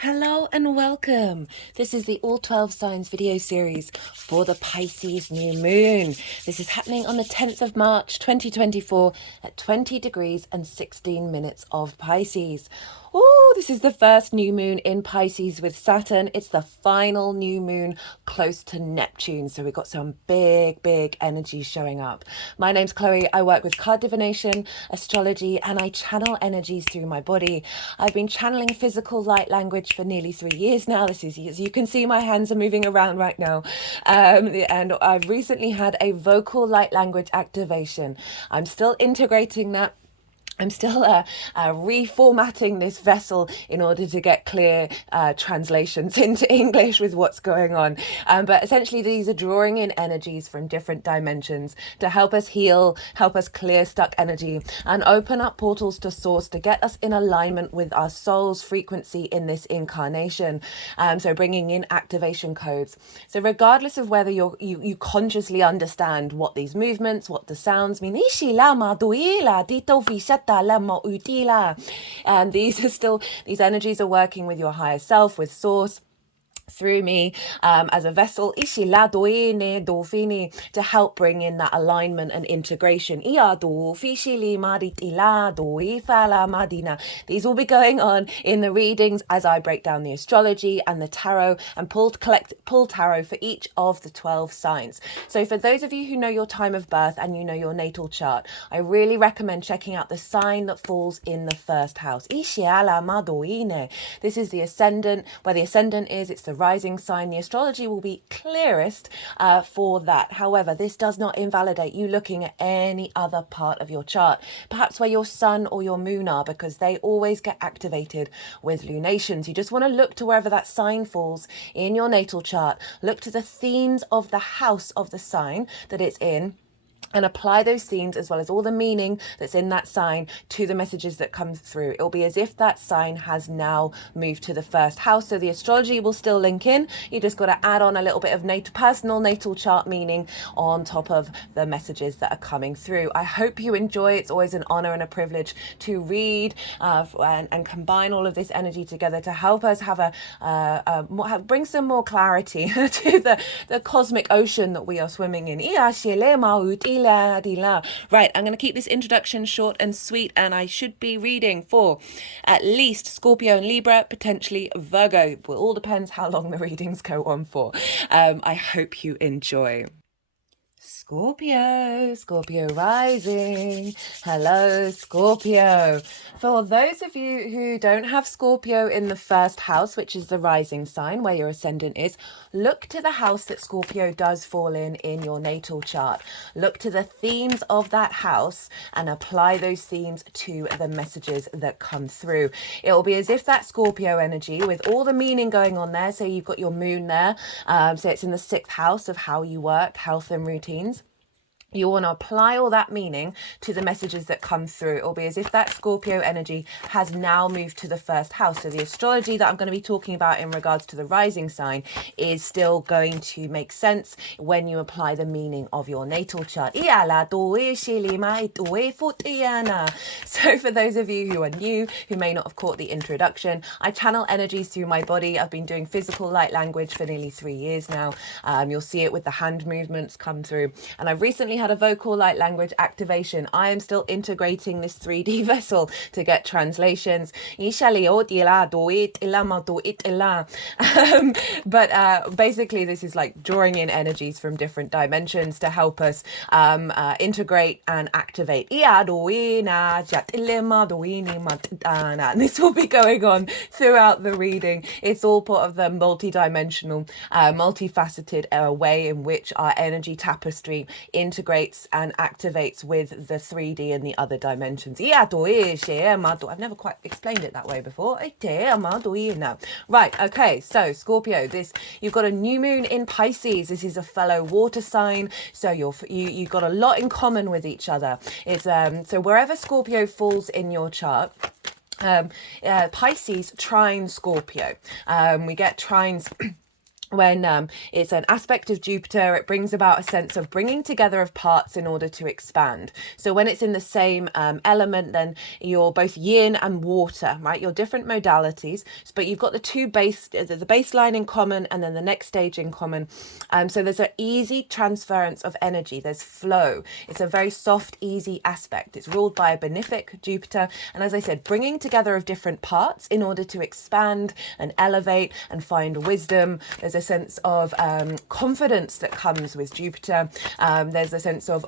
Hello and welcome. This is the All 12 Signs video series for the Pisces new moon. This is happening on the 10th of March 2024 at 20 degrees and 16 minutes of Pisces. Oh, this is the first new moon in Pisces with Saturn. It's the final new moon close to Neptune. So we've got some big energy showing up. My name's Chloe. I work with card divination, astrology, and I channel energies through my body. I've been channeling physical light language for nearly 3 years now. This is, as you can see, my hands are moving around right now. And I've recently had a vocal light language activation. I'm still integrating that. I'm still reformatting this vessel in order to get clear translations into English with what's going on. But essentially, these are drawing in energies from different dimensions to help us heal, help us clear stuck energy, and open up portals to source to get us in alignment with our soul's frequency in this incarnation. So bringing in activation codes. So regardless of whether you consciously understand what these movements, what the sounds mean, and these energies are working with your higher self, with source, through me as a vessel to help bring in that alignment and integration. These will be going on in the readings as I break down the astrology and the tarot and pull tarot for each of the 12 signs. So for those of you who know your time of birth and you know your natal chart, I really recommend checking out the sign that falls in the first house. This is the ascendant. Where the ascendant is, it's the rising sign. The astrology will be clearest for that. However, this does not invalidate you looking at any other part of your chart, perhaps where your sun or your moon are, because they always get activated with lunations. You just want to look to wherever that sign falls in your natal chart. Look to the themes of the house of the sign that it's in, and apply those themes as well as all the meaning that's in that sign to the messages that come through. It'll be as if that sign has now moved to the first house. So the astrology will still link in. You just got to add on a little bit of personal natal chart meaning on top of the messages that are coming through. I hope you enjoy. It's always an honor and a privilege to read and combine all of this energy together to help us have bring some more clarity to the cosmic ocean that we are swimming in. Right, I'm going to keep this introduction short and sweet, and I should be reading for at least Scorpio and Libra, potentially Virgo. It all depends how long the readings go on for. I hope you enjoy. Scorpio rising. Hello, Scorpio. For those of you who don't have Scorpio in the first house, which is the rising sign where your ascendant is, look to the house that Scorpio does fall in your natal chart. Look to the themes of that house and apply those themes to the messages that come through. It will be as if that Scorpio energy, with all the meaning going on there, so you've got your moon there, so it's in the 6th house of how you work, health and routines. You want to apply all that meaning to the messages that come through. It'll be as if that Scorpio energy has now moved to the first house. So the astrology that I'm going to be talking about in regards to the rising sign is still going to make sense when you apply the meaning of your natal chart. So for those of you who are new, who may not have caught the introduction, I channel energies through my body. I've been doing physical light language for nearly 3 years now. You'll see it with the hand movements come through. And I've recently had a vocal light language activation. I am still integrating this 3D vessel to get translations. But basically this is like drawing in energies from different dimensions to help us integrate and activate. And this will be going on throughout the reading. It's all part of the multi-dimensional, multifaceted way in which our energy tapestry integrates and activates with the 3D and the other dimensions. I've never quite explained it that way before. Right, okay, so Scorpio, you've got a new moon in Pisces. This is a fellow water sign, so you've got a lot in common with each other. It's so wherever Scorpio falls in your chart, Pisces trine Scorpio. We get trines when it's an aspect of Jupiter, it brings about a sense of bringing together of parts in order to expand. So when it's in the same element, then you're both yin and water, right? You're different modalities, but you've got the the baseline in common and then the next stage in common. So there's an easy transference of energy. There's flow. It's a very soft, easy aspect. It's ruled by a benefic Jupiter. And as I said, bringing together of different parts in order to expand and elevate and find wisdom. There's a sense of confidence that comes with Jupiter. There's a sense of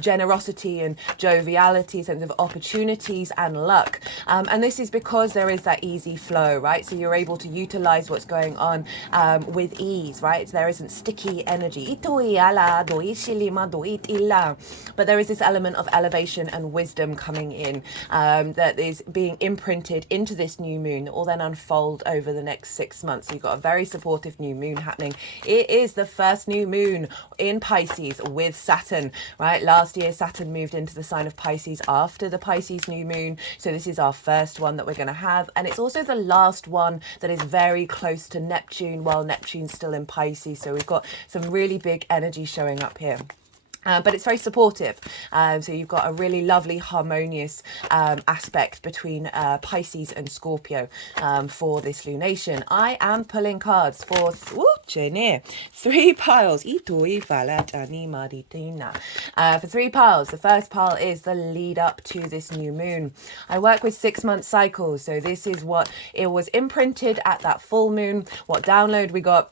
generosity and joviality, sense of opportunities and luck. And this is because there is that easy flow, right? So you're able to utilize what's going on with ease, right? There isn't sticky energy. But there is this element of elevation and wisdom coming in that is being imprinted into this new moon that will then unfold over the next 6 months. So you've got a very supportive new moon happening. It is the first new moon in Pisces with Saturn, right? Last year, Saturn moved into the sign of Pisces after the Pisces new moon. So this is our first one that we're going to have. And it's also the last one that is very close to Neptune while Neptune's still in Pisces. So we've got some really big energy showing up here. But it's very supportive. So you've got a really lovely, harmonious aspect between Pisces and Scorpio for this lunation. I am pulling cards for 3 piles. For 3 piles. The first pile is the lead up to this new moon. I work with 6-month cycles. So this is what it was imprinted at that full moon, what download we got,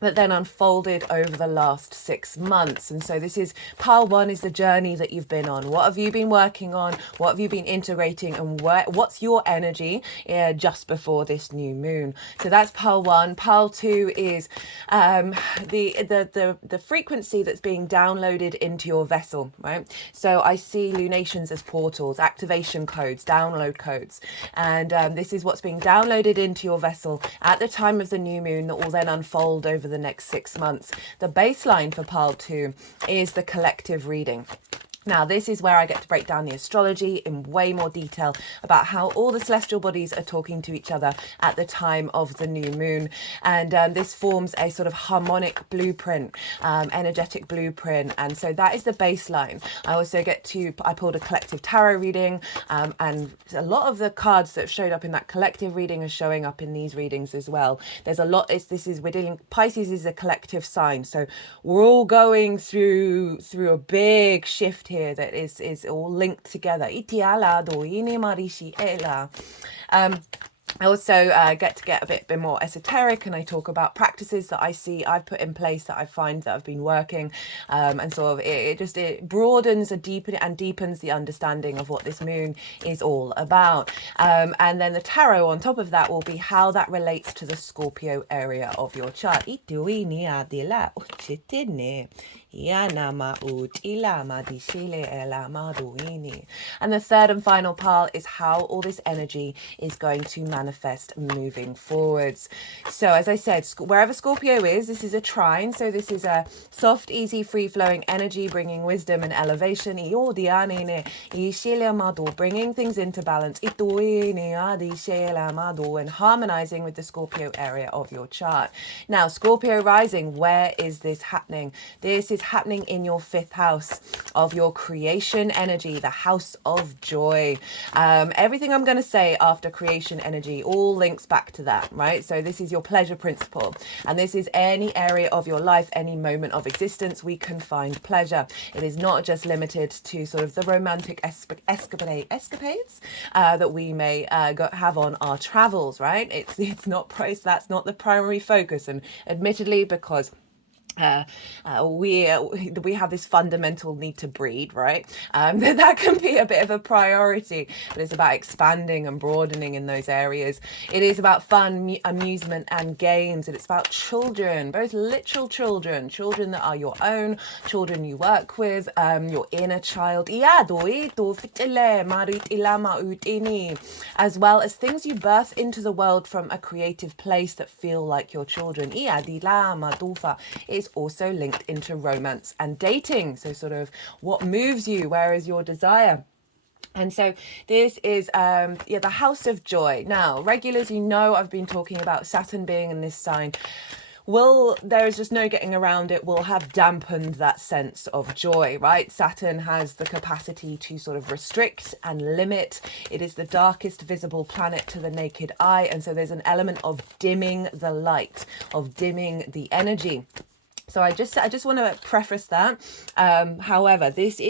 that then unfolded over the last 6 months. And so this is pile 1 is the journey that you've been on. What have you been working on? What have you been integrating? And what's your energy just before this new moon? So that's pile 1. Pile 2 is the frequency that's being downloaded into your vessel, right? So I see lunations as portals, activation codes, download codes. And this is what's being downloaded into your vessel at the time of the new moon that will then unfold over the next 6 months. The baseline for pile 2 is the collective reading. Now, this is where I get to break down the astrology in way more detail about how all the celestial bodies are talking to each other at the time of the new moon. And this forms a sort of harmonic blueprint, energetic blueprint. And so that is the baseline. I also I pulled a collective tarot reading, and a lot of the cards that have showed up in that collective reading are showing up in these readings as well. There's a lot, Pisces is a collective sign. So we're all going through a big shift here that is all linked together. I also get a bit more esoteric, and I talk about practices that I see I've put in place that I find that I've been working, and sort of it broadens and deepens the understanding of what this moon is all about. And then the tarot on top of that will be how that relates to the Scorpio area of your chart. And the third and final part is how all this energy is going to manifest moving forwards. So as I said, wherever Scorpio is, this is a trine. So this is a soft, easy, free-flowing energy, bringing wisdom and elevation, bringing things into balance, and harmonizing with the Scorpio area of your chart. Now, Scorpio rising, where is this happening? This is happening in your 5th house of your creation energy, the house of joy. Everything I'm going to say after creation energy all links back to that, right? So this is your pleasure principle, and this is any area of your life, any moment of existence we can find pleasure. It is not just limited to sort of the romantic escapades that we may have on our travels, right? It's not that's not the primary focus, and admittedly, because we have this fundamental need to breed, right? That can be a bit of a priority, but it's about expanding and broadening in those areas. It is about fun, amusement and games, and it's about children, both literal children that are your own, children you work with, your inner child, as well as things you birth into the world from a creative place that feel like your children. Is also linked into romance and dating. So sort of what moves you, where is your desire? And so this is the house of joy. Now, regulars, I've been talking about Saturn being in this sign there is just no getting around it, will have dampened that sense of joy, right? Saturn has the capacity to sort of restrict and limit. It is the darkest visible planet to the naked eye, and so there's an element of dimming the light, of dimming the energy. So I just want to preface that. However, this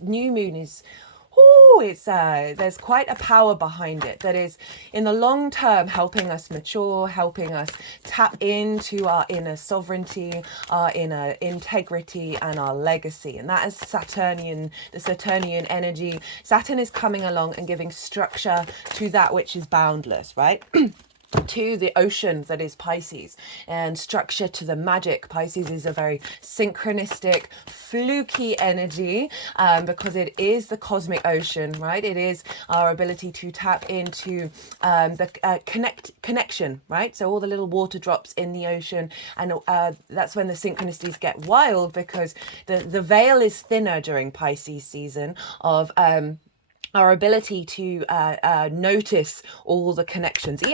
new moon is, there's quite a power behind it that is in the long term helping us mature, helping us tap into our inner sovereignty, our inner integrity, and our legacy. And that is the Saturnian energy. Saturn is coming along and giving structure to that which is boundless, right? To the ocean that is Pisces, and structure to the magic. Pisces is a very synchronistic, fluky energy, because it is the cosmic ocean, right? It is our ability to tap into the connection, right? So all the little water drops in the ocean, and that's when the synchronicities get wild, because the veil is thinner during Pisces season of our ability to notice all the connections and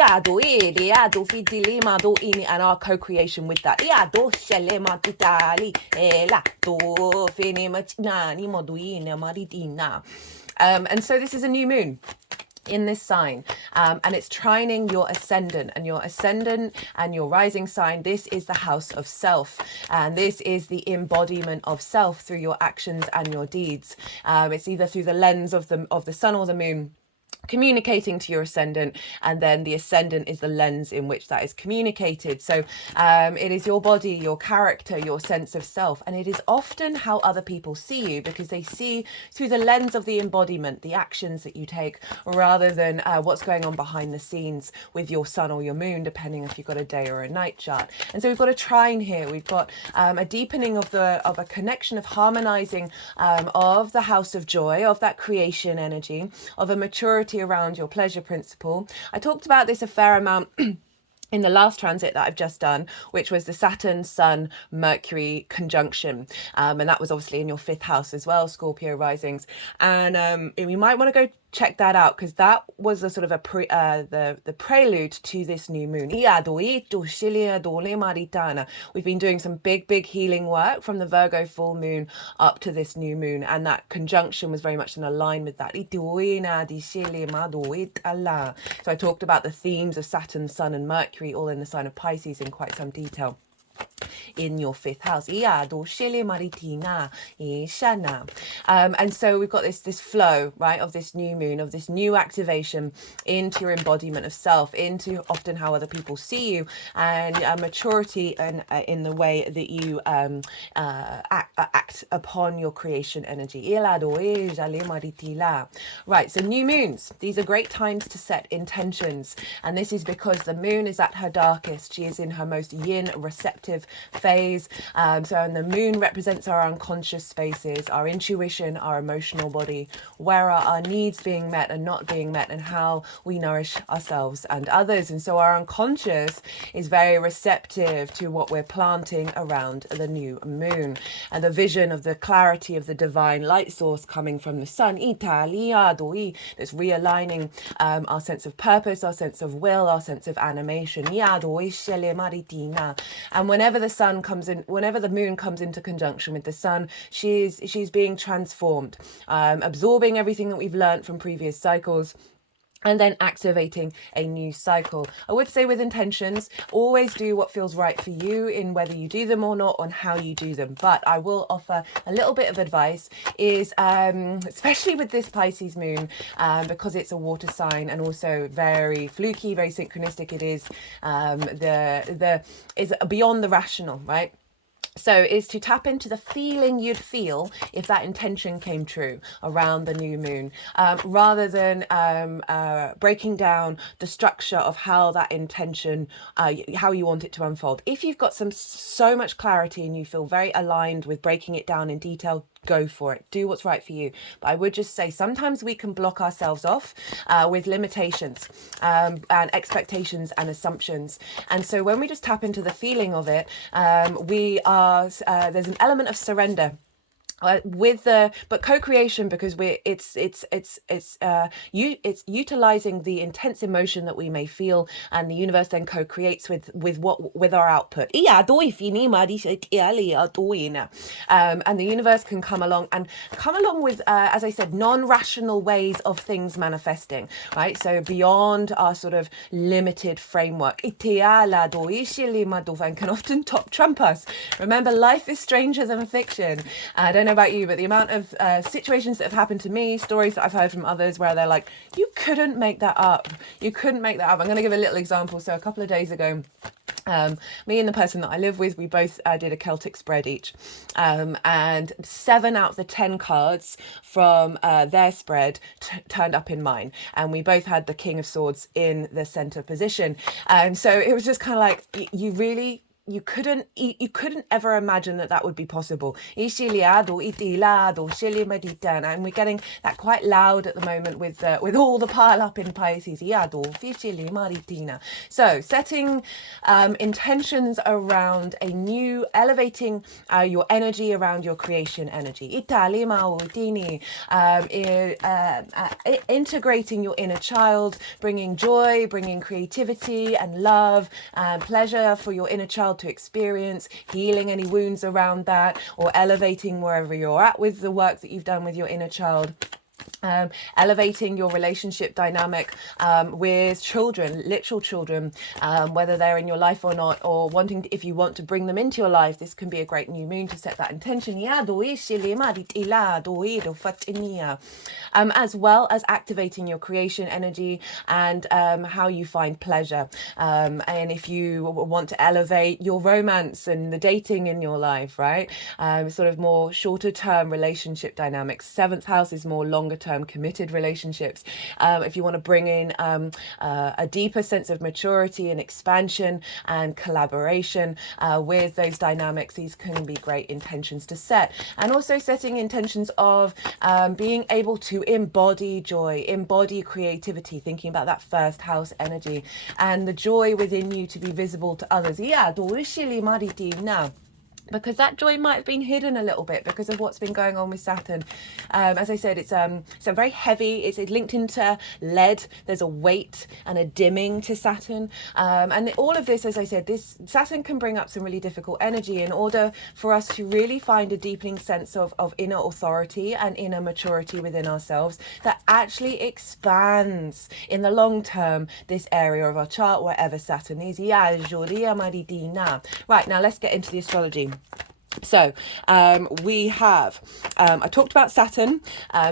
our co-creation with that. And so this is a new moon in this sign, and it's trining your ascendant, and your ascendant and your rising sign. This is the house of self, and this is the embodiment of self through your actions and your deeds. It's either through the lens of the sun or the moon communicating to your ascendant, and then the ascendant is the lens in which that is communicated. So it is your body, your character, your sense of self, and it is often how other people see you, because they see through the lens of the embodiment, the actions that you take, rather than what's going on behind the scenes with your sun or your moon, depending if you've got a day or a night chart. And so we've got a trine here. We've got a deepening of a connection, of harmonizing of the house of joy, of that creation energy, of a maturity around your pleasure principle. I talked about this a fair amount in the last transit that I've just done, which was the Saturn, Sun, Mercury conjunction. And that was obviously in your 5th house as well, Scorpio risings. And you might want to go check that out, because that was a sort of the prelude to this new moon. We've been doing some big healing work from the Virgo full moon up to this new moon, and that conjunction was very much in line with that. So I talked about the themes of Saturn, Sun, and Mercury, all in the sign of Pisces, in quite some detail in your 5th house. And so we've got this flow, right, of this new moon, of this new activation into your embodiment of self, into often how other people see you, and maturity and in the way that you act upon your creation energy. Right, so new moons, these are great times to set intentions, and this is because the moon is at her darkest. She is in her most yin receptive phase. And the moon represents our unconscious spaces, our intuition, our emotional body, where are our needs being met and not being met, and how we nourish ourselves and others. And so our unconscious is very receptive to what we're planting around the new moon, and the vision of the clarity of the divine light source coming from the sun, that's realigning our sense of purpose, our sense of will, our sense of animation. And whenever the moon comes into conjunction with the sun, she's being transformed, absorbing everything that we've learned from previous cycles, and then activating a new cycle. I would say with intentions, always do what feels right for you, in whether you do them or not, on how you do them. But I will offer a little bit of advice, is especially with this Pisces moon, because it's a water sign and also very fluky, very synchronistic. It is is beyond the rational, right? So is to tap into the feeling you'd feel if that intention came true around the new moon, rather than breaking down the structure of how that intention, how you want it to unfold. If you've got so much clarity and you feel very aligned with breaking it down in detail, go for it. Do what's right for you. But I would just say sometimes we can block ourselves off with limitations and expectations and assumptions. And so when we just tap into the feeling of it, there's an element of surrender but co-creation, because it's utilizing the intense emotion that we may feel, and the universe then co-creates with our output. And the universe can come along with, as I said, non-rational ways of things manifesting, right? So beyond our sort of limited framework, and can often trump us. Remember, life is stranger than fiction. I don't know about you, but the amount of situations that have happened to me, stories that I've heard from others where they're like, you couldn't make that up. You couldn't make that up. I'm going to give a little example. So a couple of days ago, me and the person that I live with, we both did a Celtic spread each, and 7 out of the 10 cards from their spread turned up in mine, and we both had the King of Swords in the center position. And so it was just kind of like, you couldn't ever imagine that would be possible. And we're getting that quite loud at the moment with all the pile up in Pisces. So setting intentions around a new, elevating your energy around your creation energy. Integrating your inner child, bringing joy, bringing creativity and love and pleasure for your inner child to experience, healing any wounds around that, or elevating wherever you're at with the work that you've done with your inner child. Elevating your relationship dynamic with children, literal children, whether they're in your life or not, or if you want to bring them into your life, this can be a great new moon to set that intention. As well as activating your creation energy and how you find pleasure. And if you want to elevate your romance and the dating in your life, right? Sort of more shorter term relationship dynamics. 7th house is more longer term committed relationships. If you want to bring in a deeper sense of maturity and expansion and collaboration with those dynamics, these can be great intentions to set. And also setting intentions of being able to embody joy, embody creativity, thinking about that 1st house energy and the joy within you to be visible to others. Because that joy might have been hidden a little bit because of what's been going on with Saturn. As I said, it's very heavy. It's linked into lead. There's a weight and a dimming to Saturn. And all of this, as I said, this Saturn can bring up some really difficult energy in order for us to really find a deepening sense of inner authority and inner maturity within ourselves that actually expands in the long term this area of our chart, wherever Saturn is. Right, now let's get into the astrology. So we have, I talked about Saturn.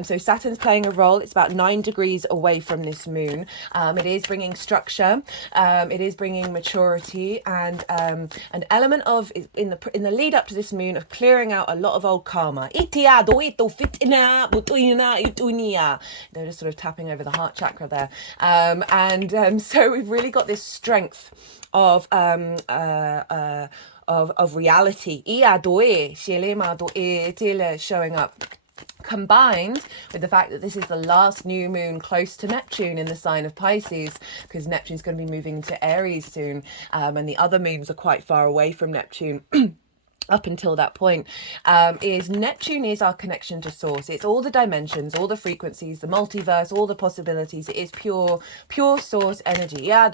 So Saturn's playing a role. It's about 9 degrees away from this moon. It is bringing structure. It is bringing maturity and an element of, in the lead up to this moon, of clearing out a lot of old karma. They're just sort of tapping over the heart chakra there. So we've really got this strength of reality showing up, combined with the fact that this is the last new moon close to Neptune in the sign of Pisces, because Neptune's going to be moving into Aries soon, and the other moons are quite far away from Neptune. Up until that point, is Neptune is our connection to source. It's all the dimensions, all the frequencies, the multiverse, all the possibilities. It is pure source energy. It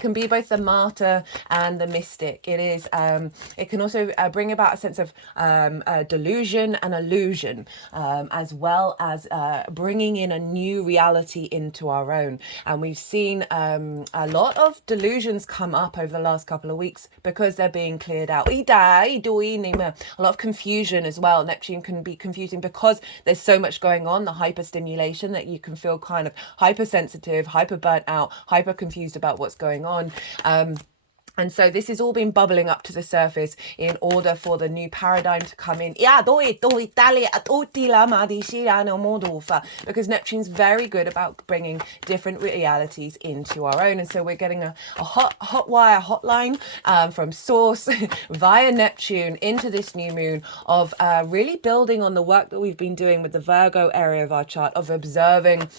can be both the martyr and the mystic. It can also bring about a sense of delusion and illusion, as well as bringing in a new reality into our own. And we've seen a lot of delusions come up over the last couple of weeks because they're being cleared out. A lot of confusion as well. Neptune can be confusing because there's so much going on, the hyperstimulation, that you can feel kind of hypersensitive, hyper burnt out, hyper confused about what's going on. And so this has all been bubbling up to the surface in order for the new paradigm to come in. Because Neptune's very good about bringing different realities into our own. And so we're getting a hot wire hotline from source via Neptune into this new moon of really building on the work that we've been doing with the Virgo area of our chart, of observing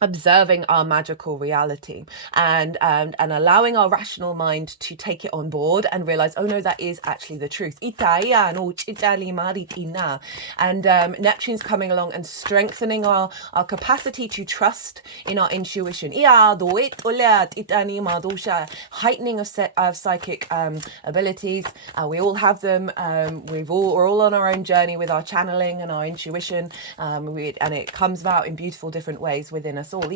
observing our magical reality and allowing our rational mind to take it on board and realize, oh no, that is actually the truth. And Neptune's coming along and strengthening our capacity to trust in our intuition, heightening of psychic abilities. We all have them. We're all on our own journey with our channeling and our intuition, and it comes about in beautiful different ways within us all. But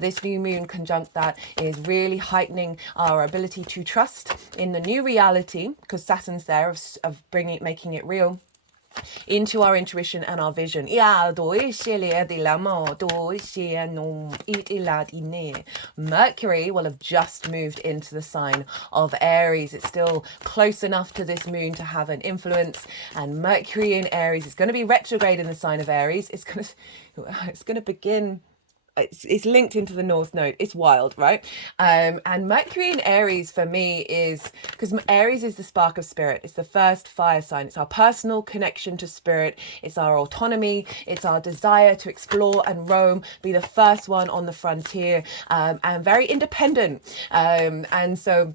this new moon conjunct that is really heightening our ability to trust in the new reality, because Saturn's there of making it real into our intuition and our vision. Mercury will have just moved into the sign of Aries. It's still close enough to this moon to have an influence, and Mercury in Aries is going to be retrograde in the sign of Aries. It's going to begin. It's linked into the North Node. It's wild, right? And Mercury in Aries for me is, because Aries is the spark of spirit. It's the first fire sign. It's our personal connection to spirit. It's our autonomy. It's our desire to explore and roam, be the first one on the frontier, and very independent. And so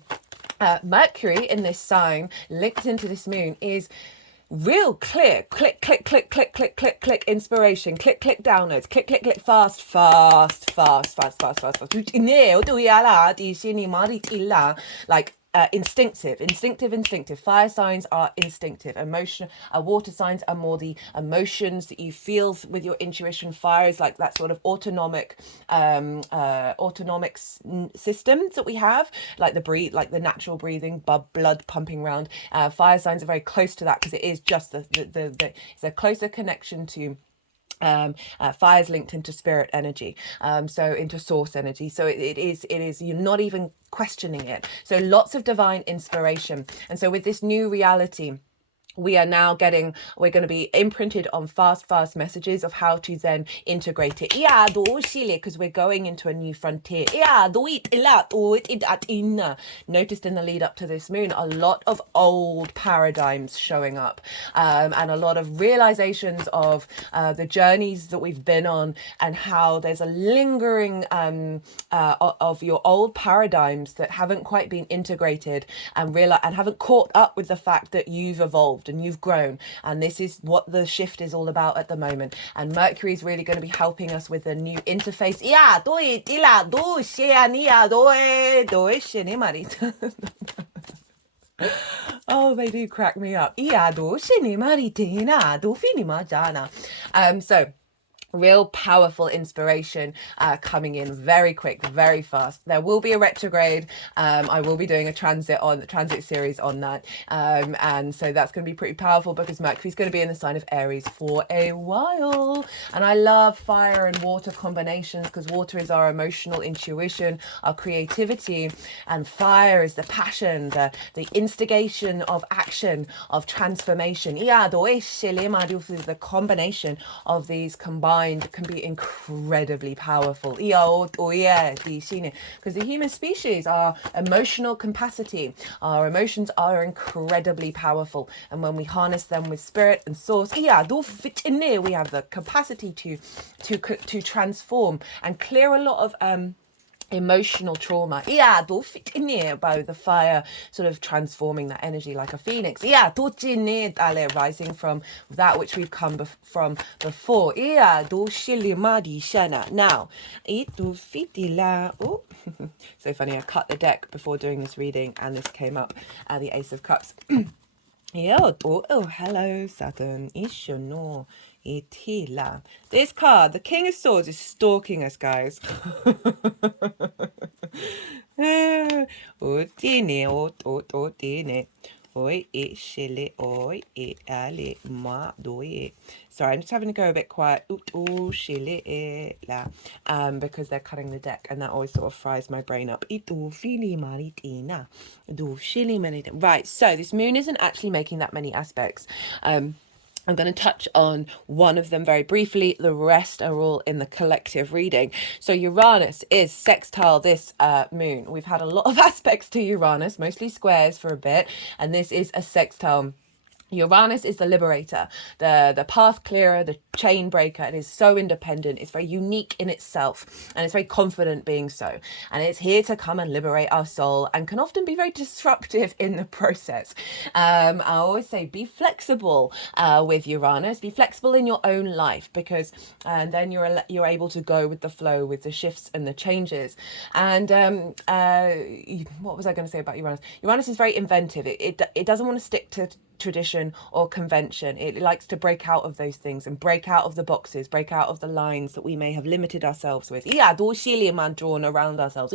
Mercury in this sign linked into this moon is real clear, click, click, click, click, click, click, click, inspiration, click, click, downloads, click, click, click, fast, fast, fast, fast, fast, fast, fast. Like instinctive. Fire signs are instinctive. Water signs are more the emotions that you feel with your intuition. Fire is like that sort of autonomic systems that we have, like the natural breathing, blood pumping around. Fire signs are very close to that because it is just it's a closer connection to fire's linked into spirit energy, so into source energy. So it is you're not even questioning it. So lots of divine inspiration. And so with this new reality, we're going to be imprinted on fast messages of how to then integrate it. Because we're going into a new frontier. Noticed in the lead up to this moon, a lot of old paradigms showing up, and a lot of realizations of the journeys that we've been on, and how there's a lingering of your old paradigms that haven't quite been integrated and haven't caught up with the fact that you've evolved and you've grown, and this is what the shift is all about at the moment. And Mercury is really going to be helping us with a new interface. Oh, they do crack me up. So real powerful inspiration coming in very quick, very fast. There will be a retrograde. I will be doing a transit series on that, and so that's going to be pretty powerful because Mercury's going to be in the sign of Aries for a while. And I love fire and water combinations because water is our emotional intuition, our creativity, and fire is the passion, the instigation of action, of transformation. The combination of these combined can be incredibly powerful, because the human species, our emotional capacity, our emotions are incredibly powerful, and when we harness them with spirit and source, we have the capacity to transform and clear a lot of emotional trauma. By the fire sort of transforming that energy like a phoenix. Rising from that which we've come from before. Now, oh, so funny, I cut the deck before doing this reading and this came up, the Ace of Cups. Hello, Saturn. This card, the King of Swords, is stalking us, guys. Sorry, I'm just having to go a bit quiet. Because they're cutting the deck, and that always sort of fries my brain up. Right, so this moon isn't actually making that many aspects. I'm going to touch on one of them very briefly. The rest are all in the collective reading. So Uranus is sextile this moon. We've had a lot of aspects to Uranus, mostly squares for a bit, and this is a sextile. Uranus is the liberator, the path clearer, the chain breaker. It is so independent. It's very unique in itself, and it's very confident being so. And it's here to come and liberate our soul, and can often be very disruptive in the process. I always say be flexible with Uranus. Be flexible in your own life, because then you're able to go with the flow, with the shifts and the changes. And what was I going to say about Uranus? Uranus is very inventive. It doesn't want to stick to tradition or convention. It likes to break out of those things and break out of the boxes, break out of the lines that we may have limited ourselves with. Drawn around ourselves.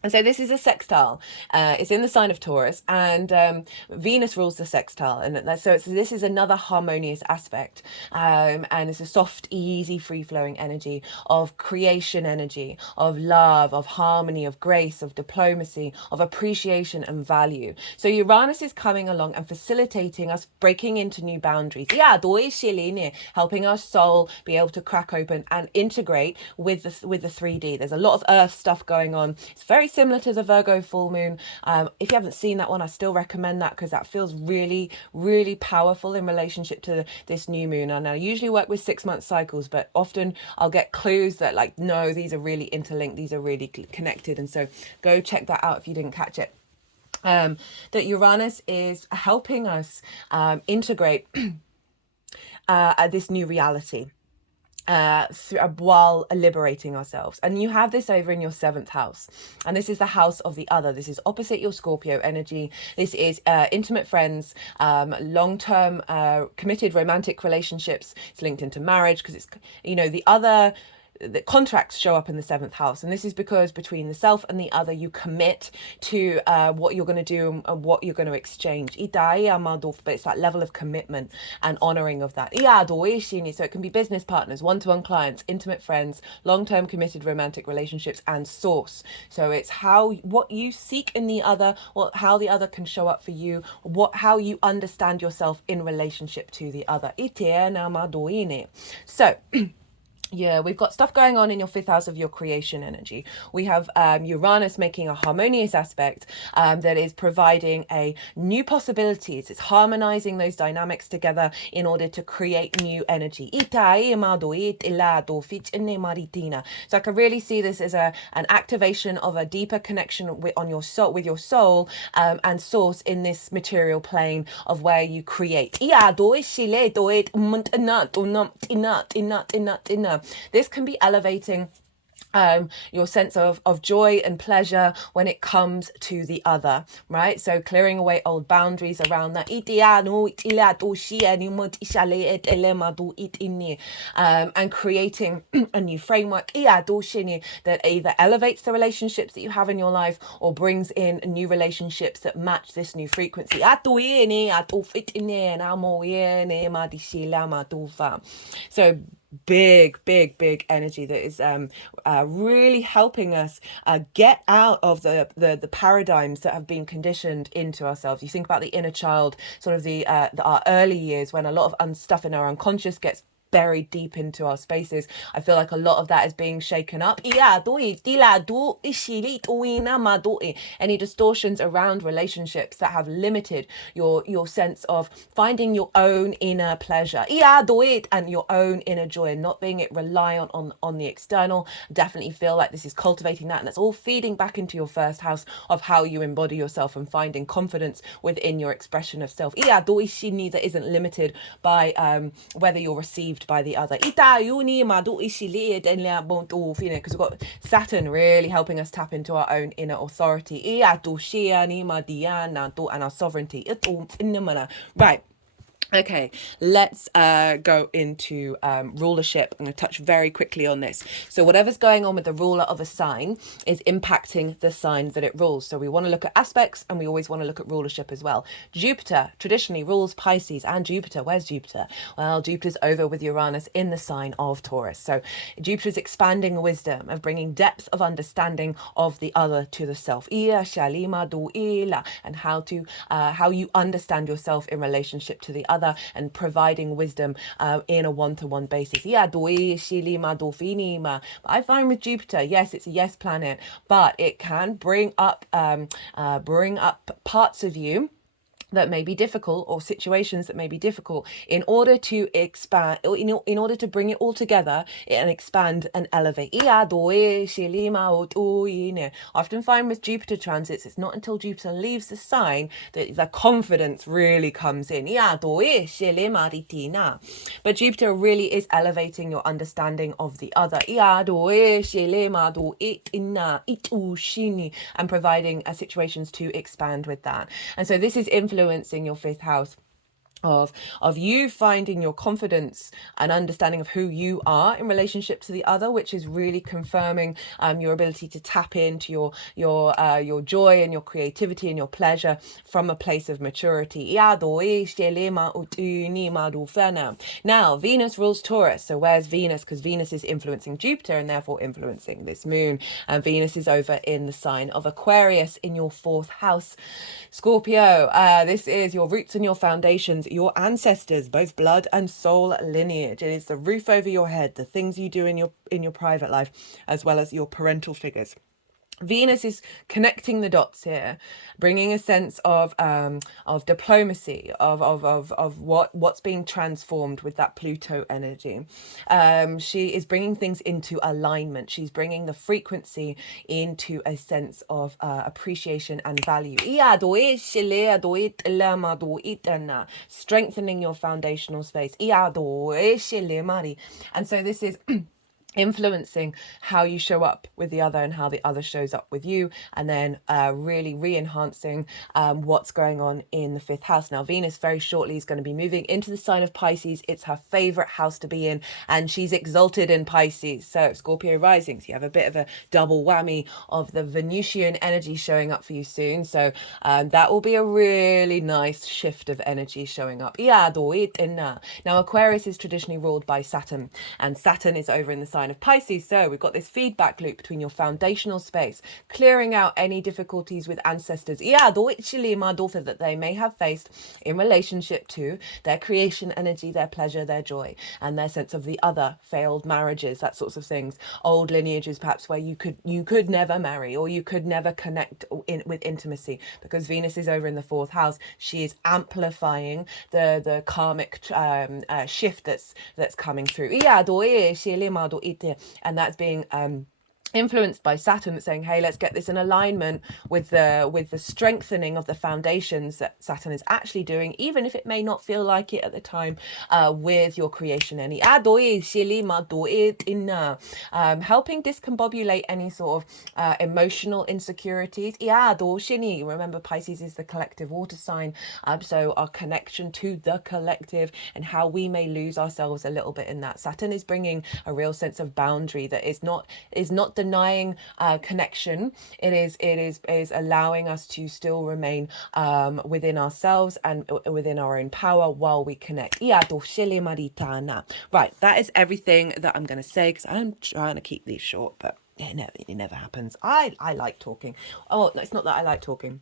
And so this is a sextile. It's in the sign of Taurus, and Venus rules the sextile. And so this is another harmonious aspect. And it's a soft, easy, free-flowing energy of creation energy, of love, of harmony, of grace, of diplomacy, of appreciation and value. So Uranus is coming along and facilitating us breaking into new boundaries. Helping our soul be able to crack open and integrate with the 3D. There's a lot of earth stuff going on. It's very similar to the Virgo full moon. If you haven't seen that one, I still recommend that, because that feels really, really powerful in relationship to this new moon. And I usually work with 6-month cycles, but often I'll get clues that, like, no, these are really interlinked, these are really connected. And so go check that out if you didn't catch it. That Uranus is helping us integrate this new reality. While liberating ourselves. And you have this over in your 7th house, and this is the house of the other. This is opposite your Scorpio energy. This is intimate friends, long-term committed romantic relationships. It's linked into marriage, because it's, the other. The contracts show up in the 7th house, and this is because between the self and the other, you commit to what you're going to do and what you're going to exchange. But it's that level of commitment and honoring of that. So it can be business partners, one-to-one clients, intimate friends, long-term committed romantic relationships, and source. So it's what you seek in the other, how the other can show up for you, how you understand yourself in relationship to the other. So yeah, we've got stuff going on in your 5th house of your creation energy. We have Uranus making a harmonious aspect that is providing a new possibilities. It's harmonizing those dynamics together in order to create new energy. So I can really see this as an activation of a deeper connection with your soul and source in this material plane of where you create. This can be elevating your sense of joy and pleasure when it comes to the other, right? So clearing away old boundaries around that, and creating a new framework that either elevates the relationships that you have in your life or brings in new relationships that match this new frequency. So big energy that is really helping us get out of the paradigms that have been conditioned into ourselves. You think about the inner child, sort of our early years, when a lot of stuff in our unconscious gets buried deep into our spaces. I feel like a lot of that is being shaken up. Any distortions around relationships that have limited your sense of finding your own inner pleasure and your own inner joy, and not being reliant on the external. Definitely feel like this is cultivating that, and it's all feeding back into your 1st house of how you embody yourself and finding confidence within your expression of self. That isn't limited by whether you're received by the other, because we've got Saturn really helping us tap into our own inner authority and our sovereignty. Right. Okay, let's go into rulership. I'm going to touch very quickly on this. So whatever's going on with the ruler of a sign is impacting the sign that it rules. So we want to look at aspects, and we always want to look at rulership as well. Jupiter traditionally rules Pisces, and Jupiter, where's Jupiter? Well, Jupiter's over with Uranus in the sign of Taurus. So Jupiter's expanding wisdom, of bringing depth of understanding of the other to the self, and how you understand yourself in relationship to the other. other and providing wisdom in a one-to-one basis. I find with Jupiter, yes, it's a yes planet, but it can bring up parts of you that may be difficult, or situations that may be difficult, in order to expand, in order to bring it all together and expand and elevate. I often find with Jupiter transits, it's not until Jupiter leaves the sign that the confidence really comes in. But Jupiter really is elevating your understanding of the other and providing situations to expand with that. And so this is influencing your fifth house of you finding your confidence and understanding of who you are in relationship to the other, which is really confirming your ability to tap into your joy and your creativity and your pleasure from a place of maturity. Now, Venus rules Taurus. So where's Venus? Because Venus is influencing Jupiter and therefore influencing this moon. And Venus is over in the sign of Aquarius in your fourth house. Scorpio, this is your roots and your foundations, your ancestors, both blood and soul lineage. It is the roof over your head, the things you do in your private life, as well as your parental figures. Venus is connecting the dots here, bringing a sense of diplomacy, of what's being transformed with that Pluto energy. She is bringing things into alignment. She's bringing the frequency into a sense of appreciation and value. Strengthening your foundational space. And so this is influencing how you show up with the other and how the other shows up with you, and then really re-enhancing what's going on in the fifth house. Now, Venus very shortly is going to be moving into the sign of Pisces. It's her favorite house to be in, and she's exalted in Pisces. So Scorpio rising, so you have a bit of a double whammy of the Venusian energy showing up for you soon. So that will be a really nice shift of energy showing up. Now, Aquarius is traditionally ruled by Saturn, and Saturn is over in the sign of Pisces. So we've got this feedback loop between your foundational space, clearing out any difficulties with ancestors that they may have faced in relationship to their creation energy, their pleasure, their joy, and their sense of the other, failed marriages, that sorts of things, old lineages perhaps where you could never marry or you could never connect with intimacy. Because Venus is over in the fourth house, she is amplifying the karmic shift that's coming through, and that's being influenced by Saturn, saying, hey, let's get this in alignment with the strengthening of the foundations that Saturn is actually doing, even if it may not feel like it at the time, with your creation. Helping discombobulate any sort of emotional insecurities. Remember, Pisces is the collective water sign, so our connection to the collective and how we may lose ourselves a little bit in that. Saturn is bringing a real sense of boundary that is not denying connection. It is allowing us to still remain within ourselves and within our own power while we connect. Right, that is everything that I'm going to say, because I'm trying to keep these short, but it never happens. I like talking. Oh, no, it's not that I like talking.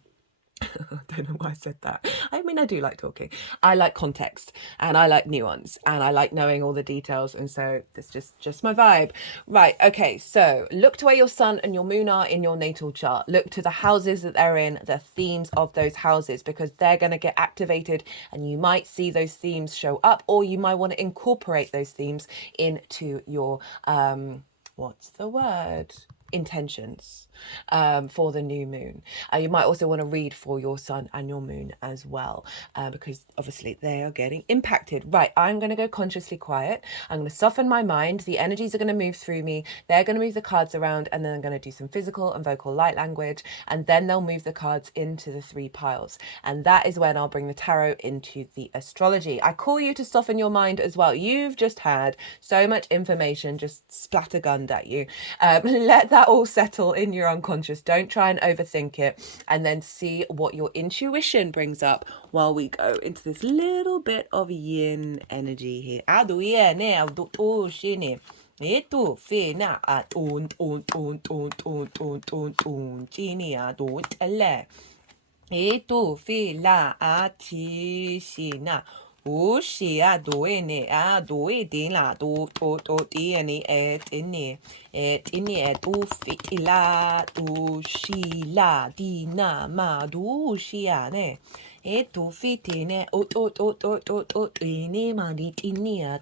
I don't know why I said that. I mean, I do like talking. I like context and I like nuance and I like knowing all the details, and so that's just my vibe. Right, okay, so look to where your sun and your moon are in your natal chart. Look to the houses that they're in, the themes of those houses, because they're going to get activated and you might see those themes show up, or you might want to incorporate those themes into your what's the word? Intentions for the new moon. You might also want to read for your sun and your moon as well, because obviously they are getting impacted. Right, I'm going to go consciously quiet. I'm going to soften my mind. The energies are going to move through me. They're going to move the cards around, and then I'm going to do some physical and vocal light language, and then they'll move the cards into the 3 piles, and that is when I'll bring the tarot into the astrology. I call you to soften your mind as well. You've just had so much information just splattergunned at you. Let that all settle in your unconscious. Don't try and overthink it, and then see what your intuition brings up while we go into this little bit of yin energy here. Ushia doene a doe dina do diani et ini et ufitila du shila dina ma du shiane et ufitine ini manitinia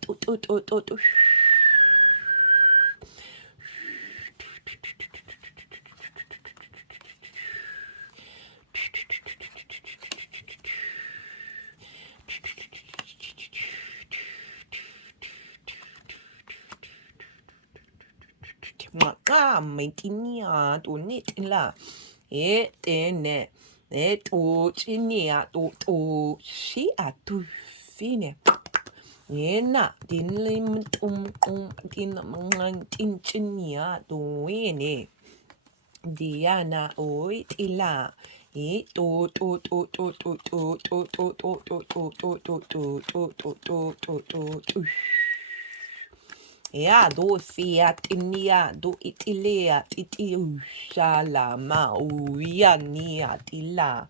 Mentinia to nit in la it in it o chinia to she at to fine yena din lim din tin chinia to wini Diana o it ila it to Ya do fiat inia do itilea itiushala mauia nia tila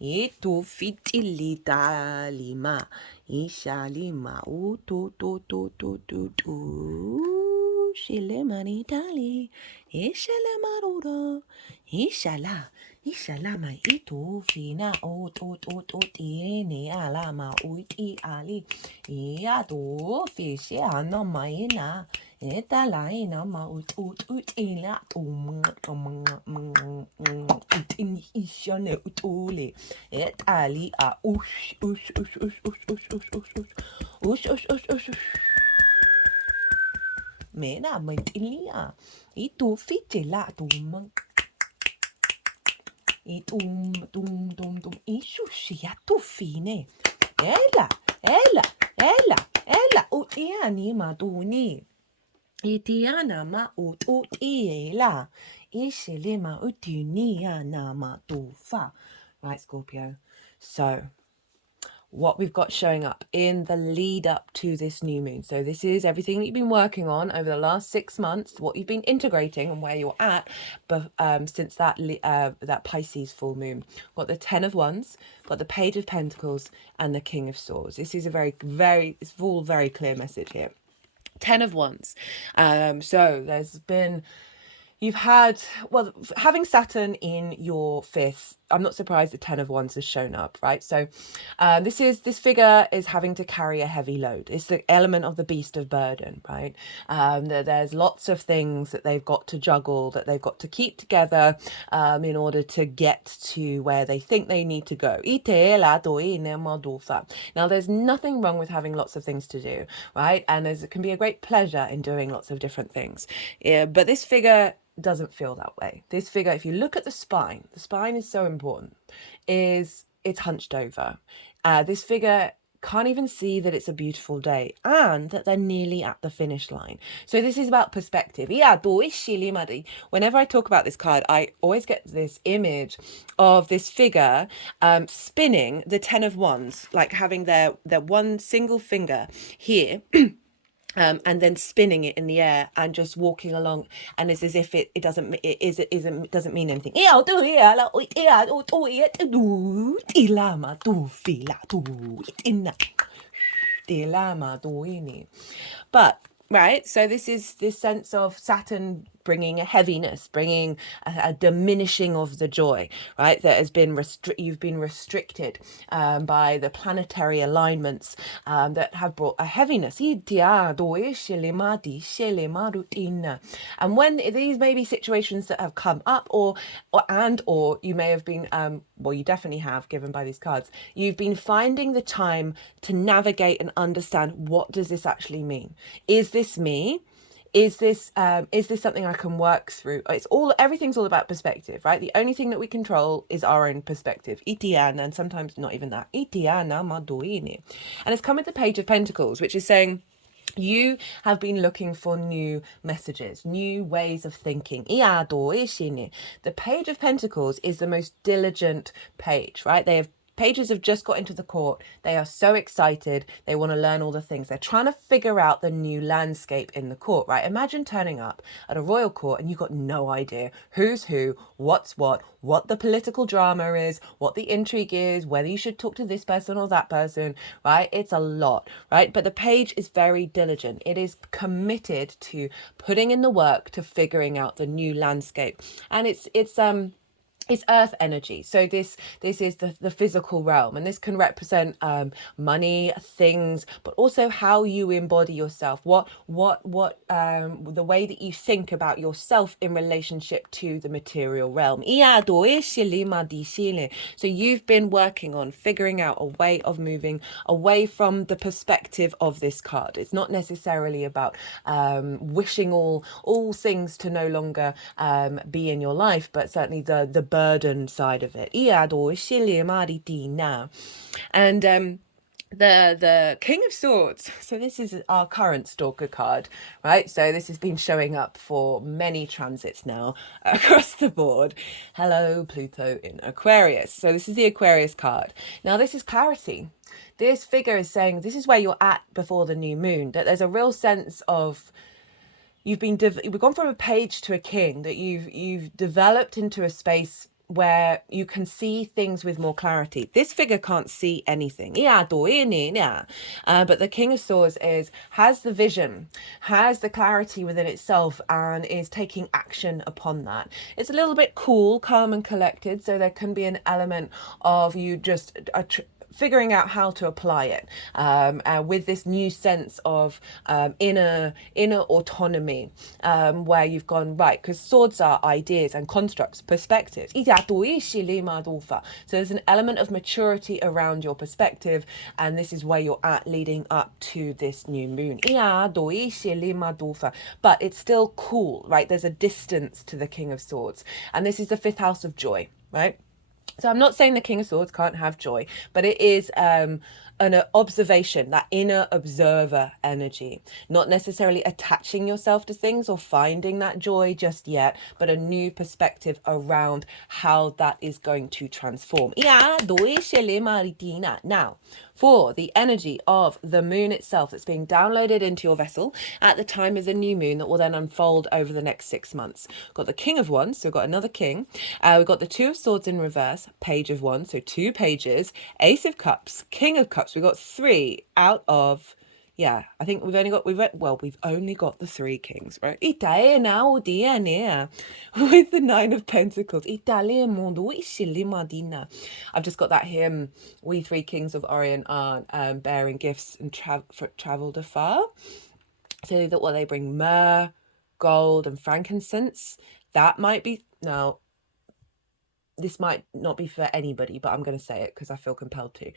itu fitilita lima ishalima to shile manitali ishale marudo Ishala ma itu fina o tiene alama uiti ali ia do fishe ana maina eta laina ma ut ila utin ishane utule et ali a ush mena maitilia itu fitela Ishushia tu fine. Ella, utiani maduni. Itiana ma utiela. Ishilima utinia na matufa. Right, Scorpio. So, what we've got showing up in the lead up to this new moon. So this is everything that you've been working on over the last 6 months, what you've been integrating and where you're at, but since that Pisces full moon. Got the 10 of Wands, got the Page of Pentacles, and the King of Swords. This is a it's all very clear message here. 10 of Wands. So there's been. You've had, well, having Saturn in your 5th, I'm not surprised the 10 of Wands has shown up, right? So this figure is having to carry a heavy load. It's the element of the beast of burden, right? There's lots of things that they've got to juggle, that they've got to keep together in order to get to where they think they need to go. Now, there's nothing wrong with having lots of things to do, right? And there can be a great pleasure in doing lots of different things. But this figure doesn't feel that way. This figure, if you look at the spine is so important, it's hunched over. This figure can't even see that it's a beautiful day and that they're nearly at the finish line. So this is about perspective. Whenever I talk about this card, I always get this image of this figure spinning the 10 of Wands, like having their one single finger here and then spinning it in the air and just walking along, and it's as if it doesn't mean anything. But right, so this is this sense of Saturn bringing a heaviness, bringing a diminishing of the joy, right? That has been you've been restricted by the planetary alignments that have brought a heaviness. And when these may be situations that have come up, or you may have been, well, you definitely have, given by these cards, you've been finding the time to navigate and understand, what does this actually mean? Is this me? Is this something I can work through? Everything's all about perspective, right? The only thing that we control is our own perspective. Itiana, and sometimes not even that. Itiana madoini. And it's come with the Page of Pentacles, which is saying, you have been looking for new messages, new ways of thinking. The Page of Pentacles is the most diligent page, right? They have Pages have just got into the court. They are so excited. They want to learn all the things. They're trying to figure out the new landscape in the court, right? Imagine turning up at a royal court and you've got no idea who's who, what's what the political drama is, what the intrigue is, whether you should talk to this person or that person, right? It's a lot, right? But the page is very diligent. It is committed to putting in the work to figuring out the new landscape. And it's earth energy. So this is the physical realm, and this can represent money, things, but also how you embody yourself, what the way that you think about yourself in relationship to the material realm. So you've been working on figuring out a way of moving away from the perspective of this card. It's not necessarily about wishing all things to no longer be in your life, but certainly the burden side of it. And the King of Swords. So this is our current stalker card, right? So this has been showing up for many transits now across the board. Hello, Pluto in Aquarius. So this is the Aquarius card. Now this is clarity. This figure is saying this is where you're at before the new moon, that there's a real sense of we've gone from a page to a king, that you've developed into a space where you can see things with more clarity. This figure can't see anything. But the King of Swords has the vision, has the clarity within itself, and is taking action upon that. It's a little bit cool, calm and collected, so there can be an element of you just figuring out how to apply it with this new sense of inner autonomy, where you've gone, right, because swords are ideas and constructs, perspectives. So there's an element of maturity around your perspective, and this is where you're at leading up to this new moon. But it's still cool, right? There's a distance to the King of Swords, and this is the 5th house of joy, right? So I'm not saying the King of Swords can't have joy, but it is an observation, that inner observer energy, not necessarily attaching yourself to things or finding that joy just yet, but a new perspective around how that is going to transform. Now, for the energy of the moon itself that's being downloaded into your vessel at the time of the new moon, that will then unfold over the next 6 months. Got the King of Wands, so we've got another king. We've got the Two of Swords in reverse, Page of Wands, so 2 pages, Ace of Cups, King of Cups. We've got 3 out of, I think we've only got the 3 kings, right? With the 9 of Pentacles. I've just got that hymn, we 3 kings of Orient are bearing gifts and travelled afar. So that they bring myrrh, gold and frankincense. That might be, now this might not be for anybody, but I'm going to say it because I feel compelled to.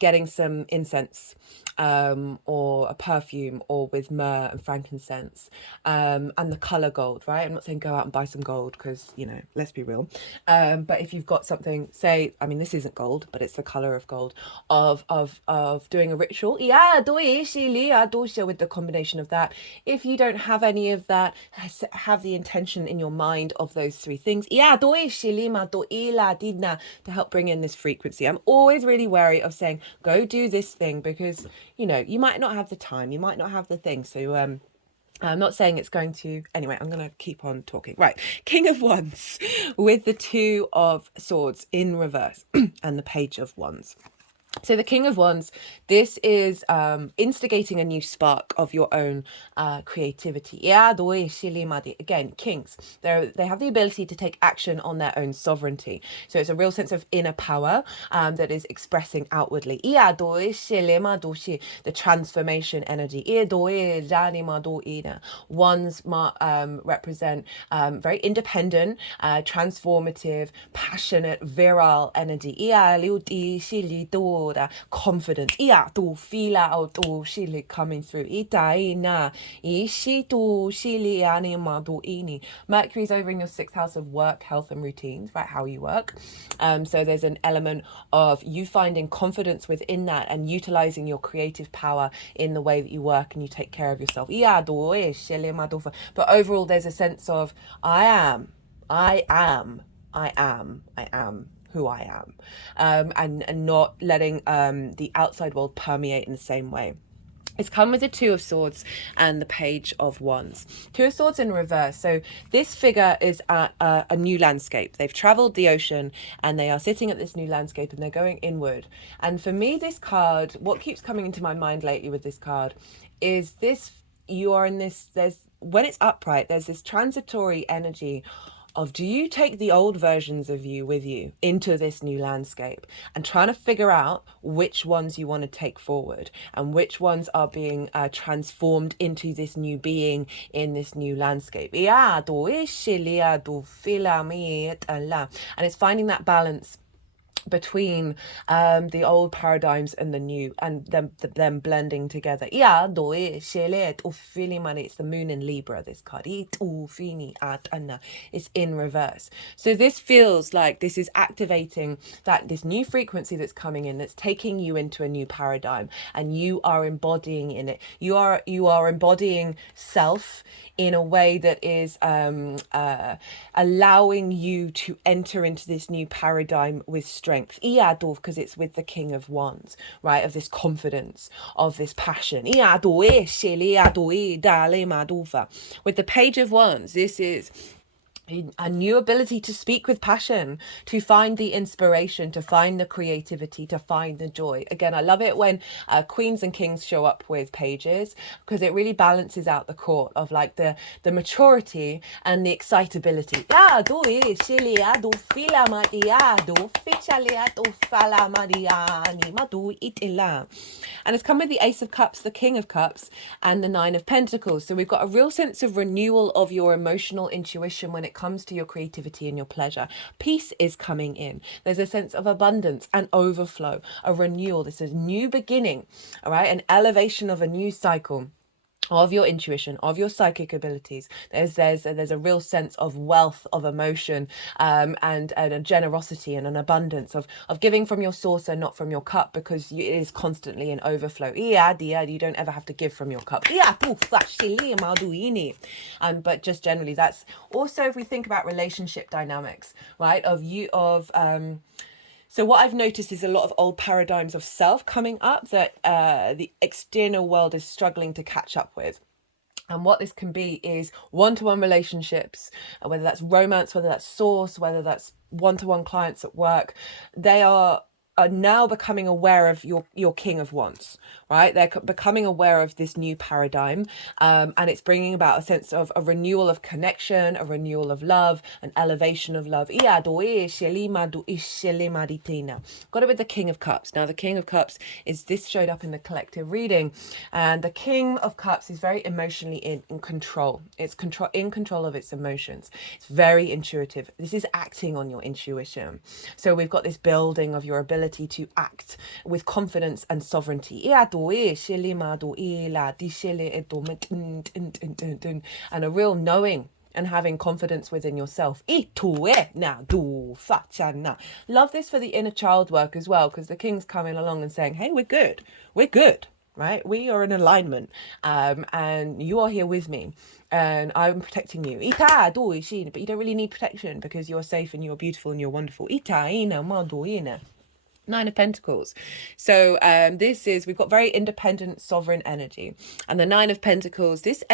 Getting some incense or a perfume, or with myrrh and frankincense, and the colour gold, right? I'm not saying go out and buy some gold because, let's be real. But if you've got something, say, I mean, this isn't gold, but it's the colour of gold, of doing a ritual. With the combination of that. If you don't have any of that, have the intention in your mind of those 3 things. To help bring in this frequency. I'm always really wary of saying go do this thing, because you might not have the time, you might not have the thing, so I'm not saying it's going to. Anyway, I'm going to keep on talking. Right, King of Wands with the 2 of Swords in reverse and the Page of Wands. So the King of Wands, this is instigating a new spark of your own creativity. Again, kings, they have the ability to take action on their own sovereignty. So it's a real sense of inner power that is expressing outwardly. The transformation energy. Wands represent very independent, transformative, passionate, virile energy. Confidence. Coming through. Mercury is over in your 6th house of work, health and routines, right? How you work. So there's an element of you finding confidence within that and utilizing your creative power in the way that you work and you take care of yourself. But overall, there's a sense of I am who I am, and not letting the outside world permeate in the same way. It's come with the Two of Swords and the Page of Wands. Two of Swords in reverse. So this figure is at a new landscape. They've traveled the ocean and they are sitting at this new landscape and they're going inward. And for me, this card, what keeps coming into my mind lately with this card is this, you are in this, when it's upright, there's this transitory energy of, do you take the old versions of you with you into this new landscape, and trying to figure out which ones you want to take forward and which ones are being transformed into this new being in this new landscape. And it's finding that balance between the old paradigms and the new, and them blending together. It's the moon in Libra, this card. It's in reverse. So this feels like this is activating this new frequency that's coming in, that's taking you into a new paradigm, and you are embodying in it. You are embodying self in a way that is allowing you to enter into this new paradigm with strength. Because it's with the King of Wands, right? Of this confidence, of this passion. With the Page of Wands, this is a new ability to speak with passion, to find the inspiration, to find the creativity, to find the joy. Again, I love it when queens and kings show up with pages, because it really balances out the court of like the maturity and the excitability. And it's come with the Ace of Cups, the King of Cups, and the Nine of Pentacles. So we've got a real sense of renewal of your emotional intuition when it comes to your creativity and your pleasure. Peace is coming in. There's a sense of abundance and overflow, a renewal. This is new beginning, all right? An elevation of a new cycle of your intuition, of your psychic abilities. There's a real sense of wealth, of emotion, and a generosity and an abundance of giving from your saucer, not from your cup, because it is constantly in overflow. You don't ever have to give from your cup. But just generally, that's also, if we think about relationship dynamics, right? So what I've noticed is a lot of old paradigms of self coming up that the external world is struggling to catch up with. And what this can be is one-to-one relationships, whether that's romance, whether that's source, whether that's one-to-one clients at work. They are now becoming aware of your King of Wands, right? They're becoming aware of this new paradigm, and it's bringing about a sense of a renewal of connection, a renewal of love, an elevation of love. Got it with the King of Cups. Now the King of Cups this showed up in the collective reading, and the King of Cups is very emotionally in control. It's in control of its emotions. It's very intuitive. This is acting on your intuition. So we've got this building of your ability to act with confidence and sovereignty, and a real knowing and having confidence within yourself. Love this for the inner child work as well, because the King's coming along and saying, hey, we're good, right? We are in alignment, and you are here with me, and I'm protecting you. But you don't really need protection, because you're safe and you're beautiful and you're wonderful. Nine of Pentacles. So we've got very independent, sovereign energy. And the Nine of Pentacles, this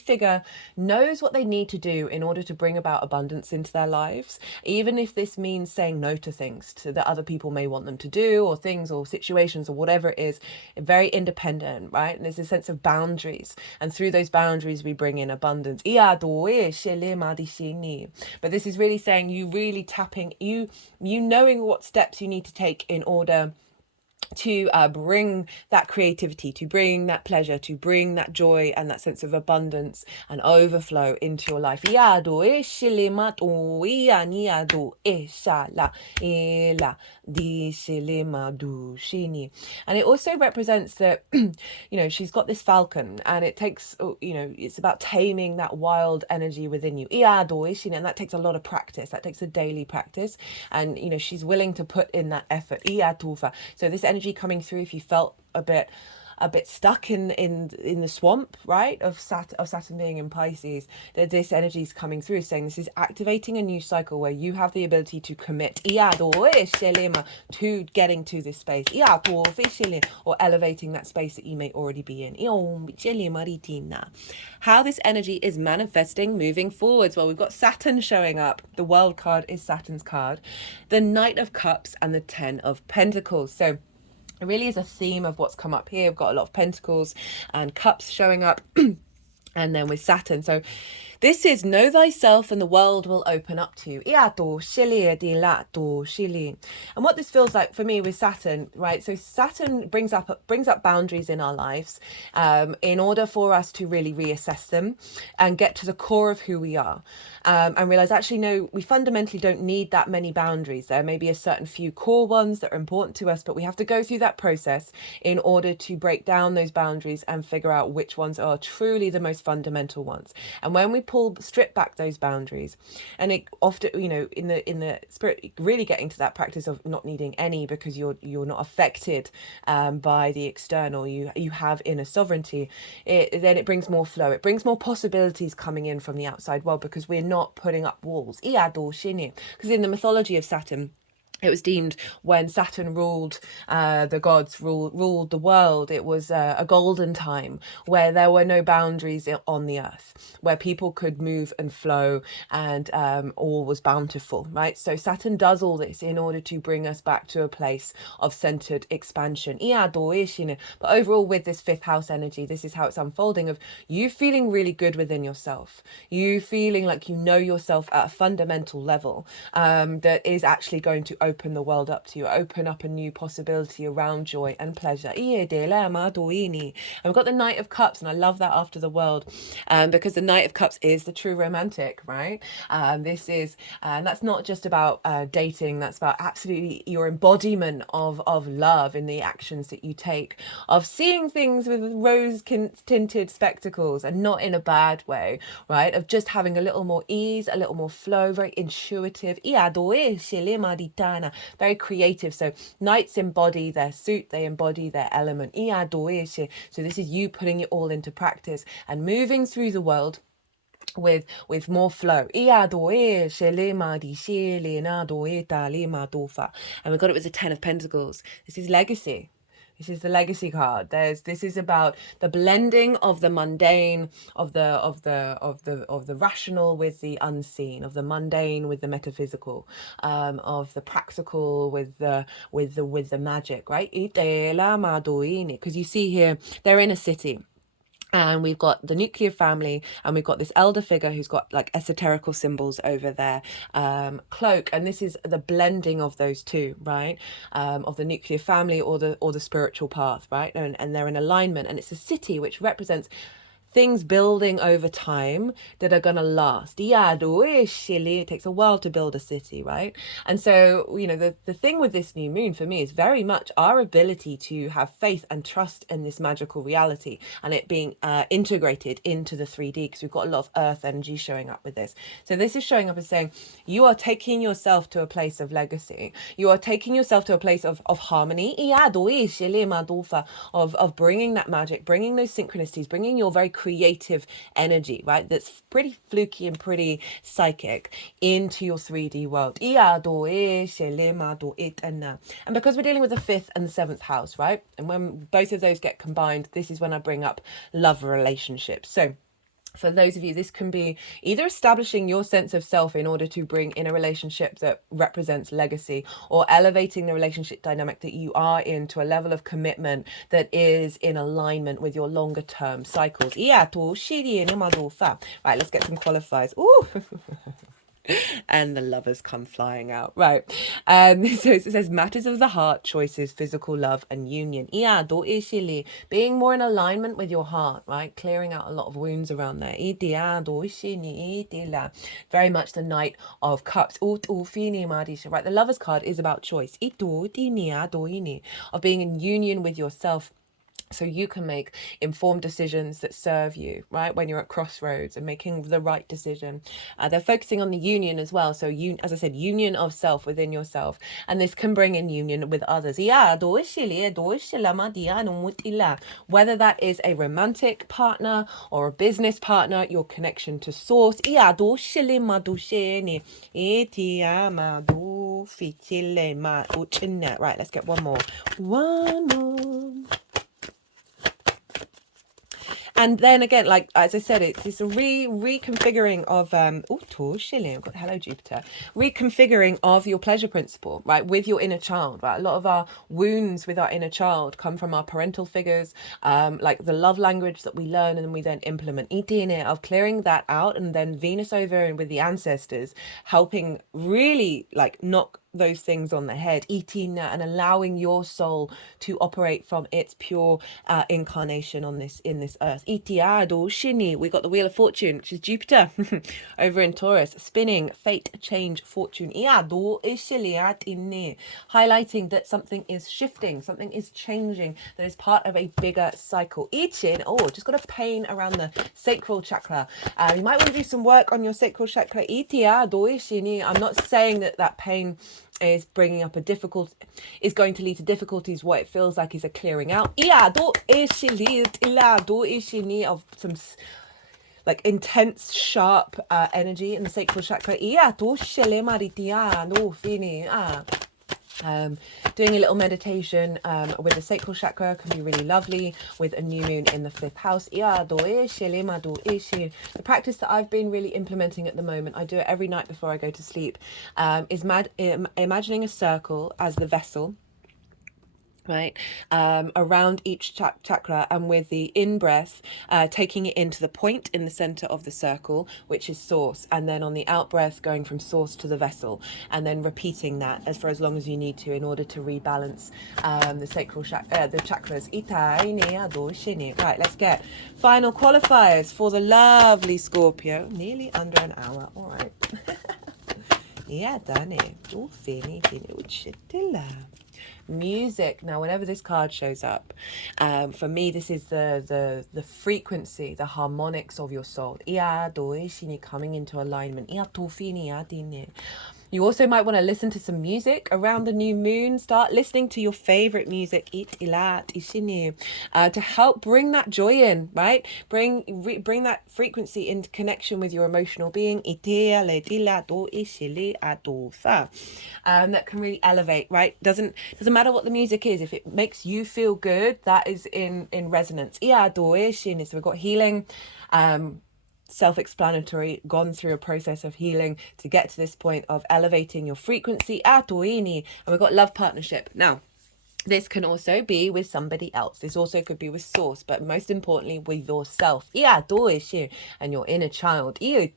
figure knows what they need to do in order to bring about abundance into their lives, even if this means saying no to things that other people may want them to do, or things or situations or whatever it is. Very independent, right? And there's a sense of boundaries, and through those boundaries we bring in abundance. But this is really saying you really tapping, you knowing what steps you need to take in order to bring that creativity, to bring that pleasure, to bring that joy and that sense of abundance and overflow into your life. And it also represents that, she's got this falcon, and it takes, it's about taming that wild energy within you. And that takes a lot of practice. That takes a daily practice. And, she's willing to put in that effort. So this energy coming through, if you felt a bit a bit stuck in the swamp, right, of Saturn being in Pisces, that this energy is coming through, saying this is activating a new cycle where you have the ability to commit to getting to this space, or elevating that space that you may already be in. How this energy is manifesting moving forwards. Well, we've got Saturn showing up. The World card is Saturn's card. The Knight of Cups and the Ten of Pentacles. So it really is a theme of what's come up here. We've got a lot of Pentacles and Cups showing up. And then with Saturn. So this is know thyself and the world will open up to you. And what this feels like for me with Saturn, right? So Saturn brings up boundaries in our lives in order for us to really reassess them and get to the core of who we are. And realize actually, no, we fundamentally don't need that many boundaries. There may be a certain few core ones that are important to us, but we have to go through that process in order to break down those boundaries and figure out which ones are truly the most fundamental ones. And when we strip back those boundaries, and it often, in the spirit, really getting to that practice of not needing any, because you're not affected by the external, you have inner sovereignty, then it brings more flow, it brings more possibilities coming in from the outside world, because we're not putting up walls. Because in the mythology of Saturn, it was deemed when Saturn ruled the gods, ruled the world, it was a golden time where there were no boundaries on the earth, where people could move and flow, and all was bountiful, right? So Saturn does all this in order to bring us back to a place of centered expansion. But overall, with this fifth house energy, this is how it's unfolding, of you feeling really good within yourself, you feeling like you know yourself at a fundamental level that is actually going to open the world up to you, open up a new possibility around joy and pleasure. And we've got the Knight of Cups, and I love that after the world, because the Knight of Cups is the true romantic, right? This is, and that's not just about dating, that's about absolutely your embodiment of love in the actions that you take, of seeing things with rose tinted spectacles, and not in a bad way, right? Of just having a little more ease, a little more flow, very intuitive, very creative. So knights embody their suit, they embody their element. So this is you putting it all into practice and moving through the world with more flow. And we got it with the Ten of Pentacles. This is legacy. This is the legacy card. This is about the blending of the mundane, of the rational with the unseen, of the mundane with the metaphysical, of the practical with the magic, right? Because you see here, they're in a city. And we've got the nuclear family, and we've got this elder figure who's got like esoterical symbols over their cloak. And this is the blending of those two, right? Of the nuclear family or the spiritual path, right? And they're in alignment. And it's a city which represents things building over time that are going to last. It takes a while to build a city, right? And so, the thing with this new moon for me is very much our ability to have faith and trust in this magical reality, and it being integrated into the 3D, because we've got a lot of earth energy showing up with this. So this is showing up as saying, you are taking yourself to a place of legacy. You are taking yourself to a place of harmony, of bringing that magic, bringing those synchronicities, bringing your very creative energy, right, that's pretty fluky and pretty psychic, into your 3D world. And because we're dealing with the fifth and the seventh house, right, and when both of those get combined, this is when I bring up love relationships. So for those of you, this can be either establishing your sense of self in order to bring in a relationship that represents legacy, or elevating the relationship dynamic that you are in to a level of commitment that is in alignment with your longer term cycles. Right, let's get some qualifiers. Ooh. And the lovers come flying out, right? So it says matters of the heart, choices, physical love and union. Being more in alignment with your heart, right? Clearing out a lot of wounds around there. Very much the Knight of Cups. Right, the lovers card is about choice, of being in union with yourself, so you can make informed decisions that serve you, right? When you're at crossroads and making the right decision. They're focusing on the union as well. So you, as I said, union of self within yourself. And this can bring in union with others. Whether that is a romantic partner or a business partner, your connection to source. Right, let's get one more. One more. And then again, like as I said, it's a reconfiguring of I've got hello Jupiter, reconfiguring of your pleasure principle, right, with your inner child. Right, a lot of our wounds with our inner child come from our parental figures, like the love language that we learn and then we then implement. Itine of clearing that out, and then Venus over and with the ancestors helping really like knock those things on the head, eating and allowing your soul to operate from its pure incarnation on this in this earth. Itiado shini, we got the Wheel of Fortune, which is Jupiter over in Taurus, spinning, fate, change, fortune. Iado ishiliatine, highlighting that something is shifting, something is changing, that is part of a bigger cycle. Ichin, just got a pain around the sacral chakra. You might want to do some work on your sacral chakra. Itiado ishini, I'm not saying that pain is bringing up is going to lead to difficulties. What it feels like is a clearing out. Of some like intense, sharp energy in the sacral chakra. Doing a little meditation with the sacral chakra can be really lovely with a new moon in the 5th house. The practice that I've been really implementing at the moment, I do it every night before I go to sleep, is imagining a circle as the vessel, right, around each chakra, and with the in-breath taking it into the point in the center of the circle, which is source, and then on the out-breath going from source to the vessel, and then repeating that for as long as you need to in order to rebalance the sacral the chakras. Right, let's get final qualifiers for the lovely Scorpio. Nearly under an hour. All right. Yeah, done it. Music. Now, whenever this card shows up, for me, this is the frequency, the harmonics of your soul. Coming into alignment. You also might want to listen to some music around the new moon. Start listening to your favorite music to help bring that joy in, right? Bring that frequency into connection with your emotional being. That can really elevate, right? Doesn't matter what the music is. If it makes you feel good, that is in resonance. So we've got healing, self-explanatory, gone through a process of healing to get to this point of elevating your frequency. And we've got love partnership. Now, this can also be with somebody else. This also could be with source, but most importantly with yourself and your inner child. Right,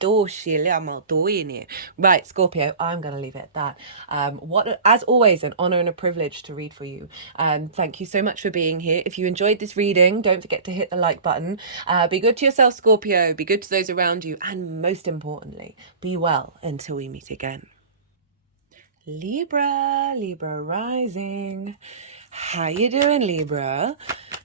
Scorpio, I'm going to leave it at that. As always, an honor and a privilege to read for you. Thank you so much for being here. If you enjoyed this reading, don't forget to hit the like button. Be good to yourself, Scorpio. Be good to those around you. And most importantly, be well until we meet again. Libra rising. How you doing, Libra?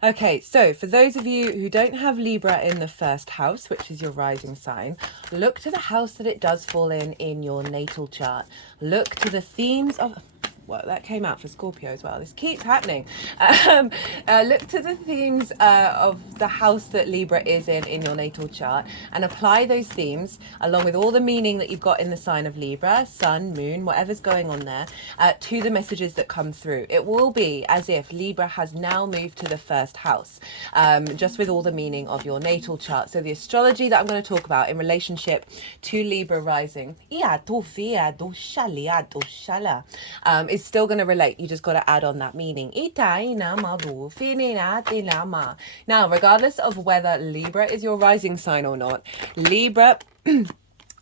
Okay, so for those of you who don't have Libra in the 1st house, which is your rising sign, look to the house that it does fall in your natal chart. Look to the themes of... Well, that came out for Scorpio as well. This keeps happening. Look to the themes of the house that Libra is in your natal chart, and apply those themes along with all the meaning that you've got in the sign of Libra, sun, moon, whatever's going on there, to the messages that come through. It will be as if Libra has now moved to the 1st house, just with all the meaning of your natal chart. So the astrology that I'm going to talk about in relationship to Libra rising is still going to relate. You just got to add on that meaning. Now, regardless of whether Libra is your rising sign or not, Libra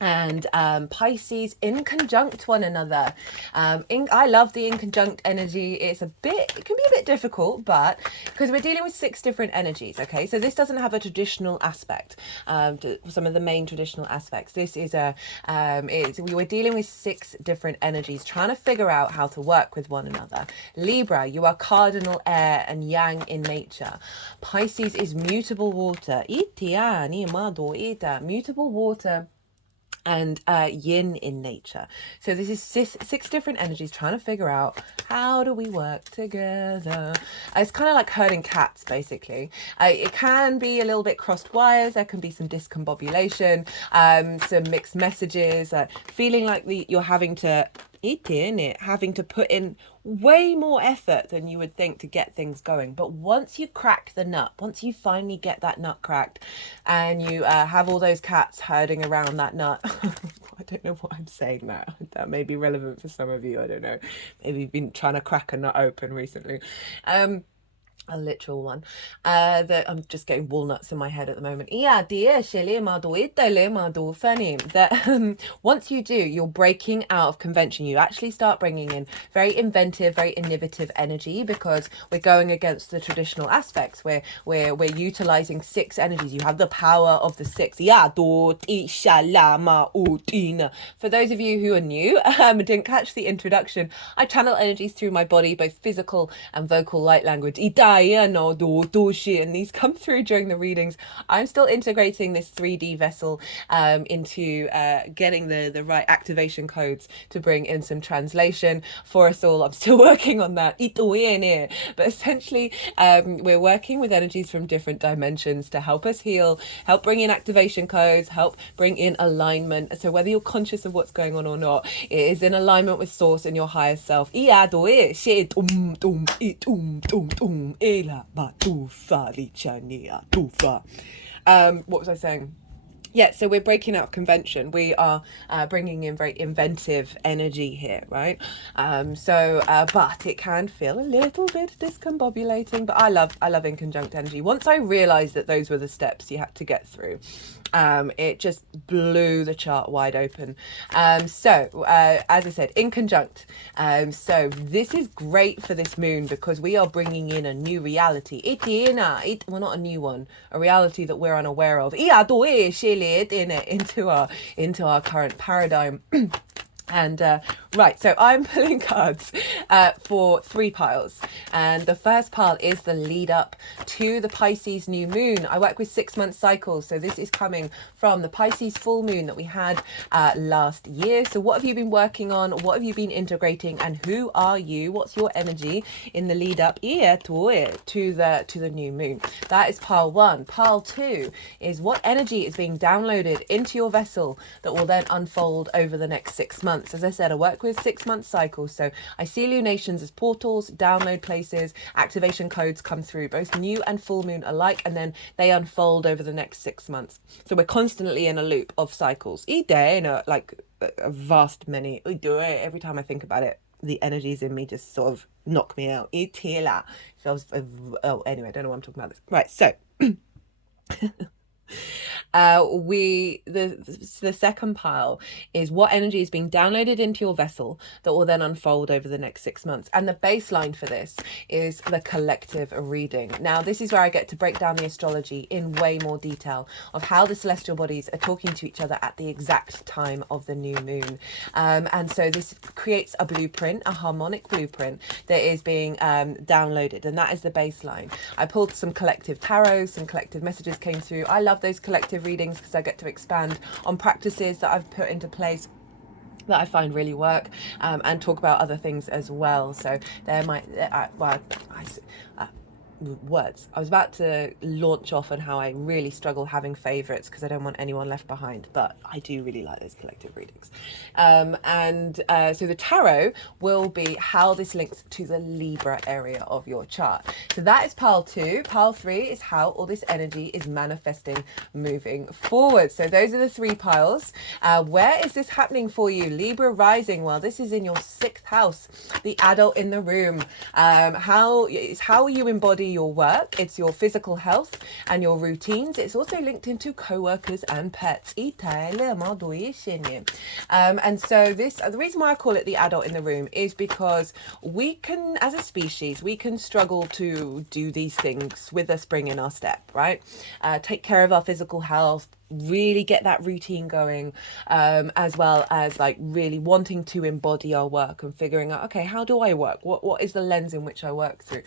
and Pisces in conjunct one another. I love the in conjunct energy. It can be a bit difficult, but because we're dealing with 6 different energies, okay? So this doesn't have a traditional aspect, to some of the main traditional aspects. This is we're dealing with 6 different energies, trying to figure out how to work with one another. Libra, you are cardinal air and yang in nature. Pisces is mutable water. Mutable water and yin in nature. So this is 6 different energies trying to figure out how do we work together. It's kind of like herding cats, basically. It can be a little bit crossed wires. There can be some discombobulation, some mixed messages, feeling like you're having to put in way more effort than you would think to get things going. But once you crack the nut, once you finally get that nut cracked and you have all those cats herding around that nut, I don't know what I'm saying now. That may be relevant for some of you. I don't know. Maybe you've been trying to crack a nut open recently. A literal one. That I'm just getting walnuts in my head at the moment. That once you do, you're breaking out of convention. You actually start bringing in very inventive, very innovative energy, because we're going against the traditional aspects. We're utilizing 6 energies. You have the power of the 6. For those of you who are new, didn't catch the introduction, I channel energies through my body, both physical and vocal light language. And these come through during the readings. I'm still integrating this 3D vessel into getting the right activation codes to bring in some translation for us all. I'm still working on that. But essentially, we're working with energies from different dimensions to help us heal, help bring in activation codes, help bring in alignment. So whether you're conscious of what's going on or not, it is in alignment with source and your higher self. What was I saying? Yeah, so we're breaking out of convention. We are bringing in very inventive energy here, right? But it can feel a little bit discombobulating. But I love in conjunct energy. Once I realized that those were the steps you had to get through, it just blew the chart wide open. As I said, in conjunct. So this is great for this moon because we are bringing in a new reality. Well, not a new one, a reality that we're unaware of. Into our current paradigm. And right, so I'm pulling cards for 3 piles, and the first pile is the lead up to the Pisces new moon. I work with 6-month cycles, so this is coming from the Pisces full moon that we had last year. So what have you been working on? What have you been integrating? And who are you? What's your energy in the lead up to the new moon? That is pile 1. Pile 2 is what energy is being downloaded into your vessel that will then unfold over the next 6 months. As I said, I work with 6-month cycles, so I see lunations as portals, download places, activation codes come through, both new and full moon alike, and then they unfold over the next 6 months. So we're constantly in a loop of cycles. Each day, like a vast many. Every time I think about it, the energies in me just sort of knock me out. Anyway, I don't know why I'm talking about this. Right, so the second pile is what energy is being downloaded into your vessel that will then unfold over the next 6 months. And the baseline for this is the collective reading. Now, this is where I get to break down the astrology in way more detail of how the celestial bodies are talking to each other at the exact time of the new moon. And so this creates a blueprint, a harmonic blueprint that is being downloaded, and that is the baseline. I pulled some collective tarot, some collective messages came through. I love those collective readings because I get to expand on practices that I've put into place that I find really work, and talk about other things as well. So there might, words. I was about to launch off on how I really struggle having favorites because I don't want anyone left behind, but I do really like those collective readings. So the tarot will be how this links to the Libra area of your chart. So that is pile 2. Pile 3 is how all this energy is manifesting moving forward. So those are the 3 piles. Where is this happening for you? Libra rising. Well, this is in your 6th house, the adult in the room. How are you embodying be your work, it's your physical health and your routines. It's also linked into co-workers and pets. And so the reason why I call it the adult in the room is because we can, as a species, we can struggle to do these things with a spring in our step, right? Take care of our physical health, really get that routine going, as well as like really wanting to embody our work and figuring out, okay, how do I work? What is the lens in which I work through?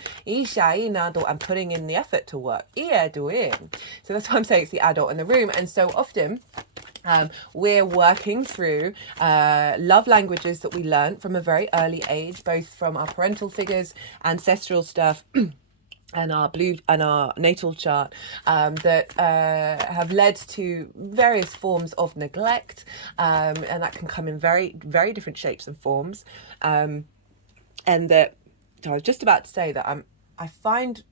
And putting in the effort to work. So that's why I'm saying it's the adult in the room. And so often we're working through love languages that we learned from a very early age, both from our parental figures, ancestral stuff, and our natal chart, that have led to various forms of neglect, and that can come in very, very different shapes and forms. And that, so I was just about to say that I find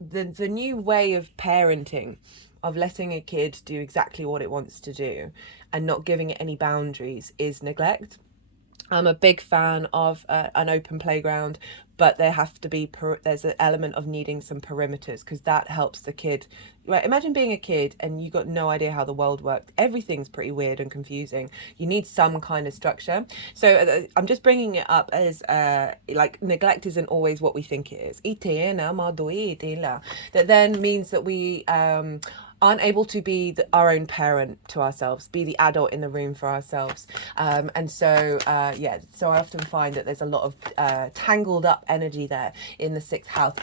the new way of parenting, of letting a kid do exactly what it wants to do and not giving it any boundaries, is neglect. I'm a big fan of an open playground, but there have to be there's an element of needing some perimeters, because that helps the kid. Right, imagine being a kid and you got no idea how the world worked. Everything's pretty weird and confusing. You need some kind of structure. So I'm just bringing it up as like neglect isn't always what we think it is. That then means that we aren't able to be our own parent to ourselves, be the adult in the room for ourselves. And so, so I often find that there's a lot of tangled up energy there in the sixth house.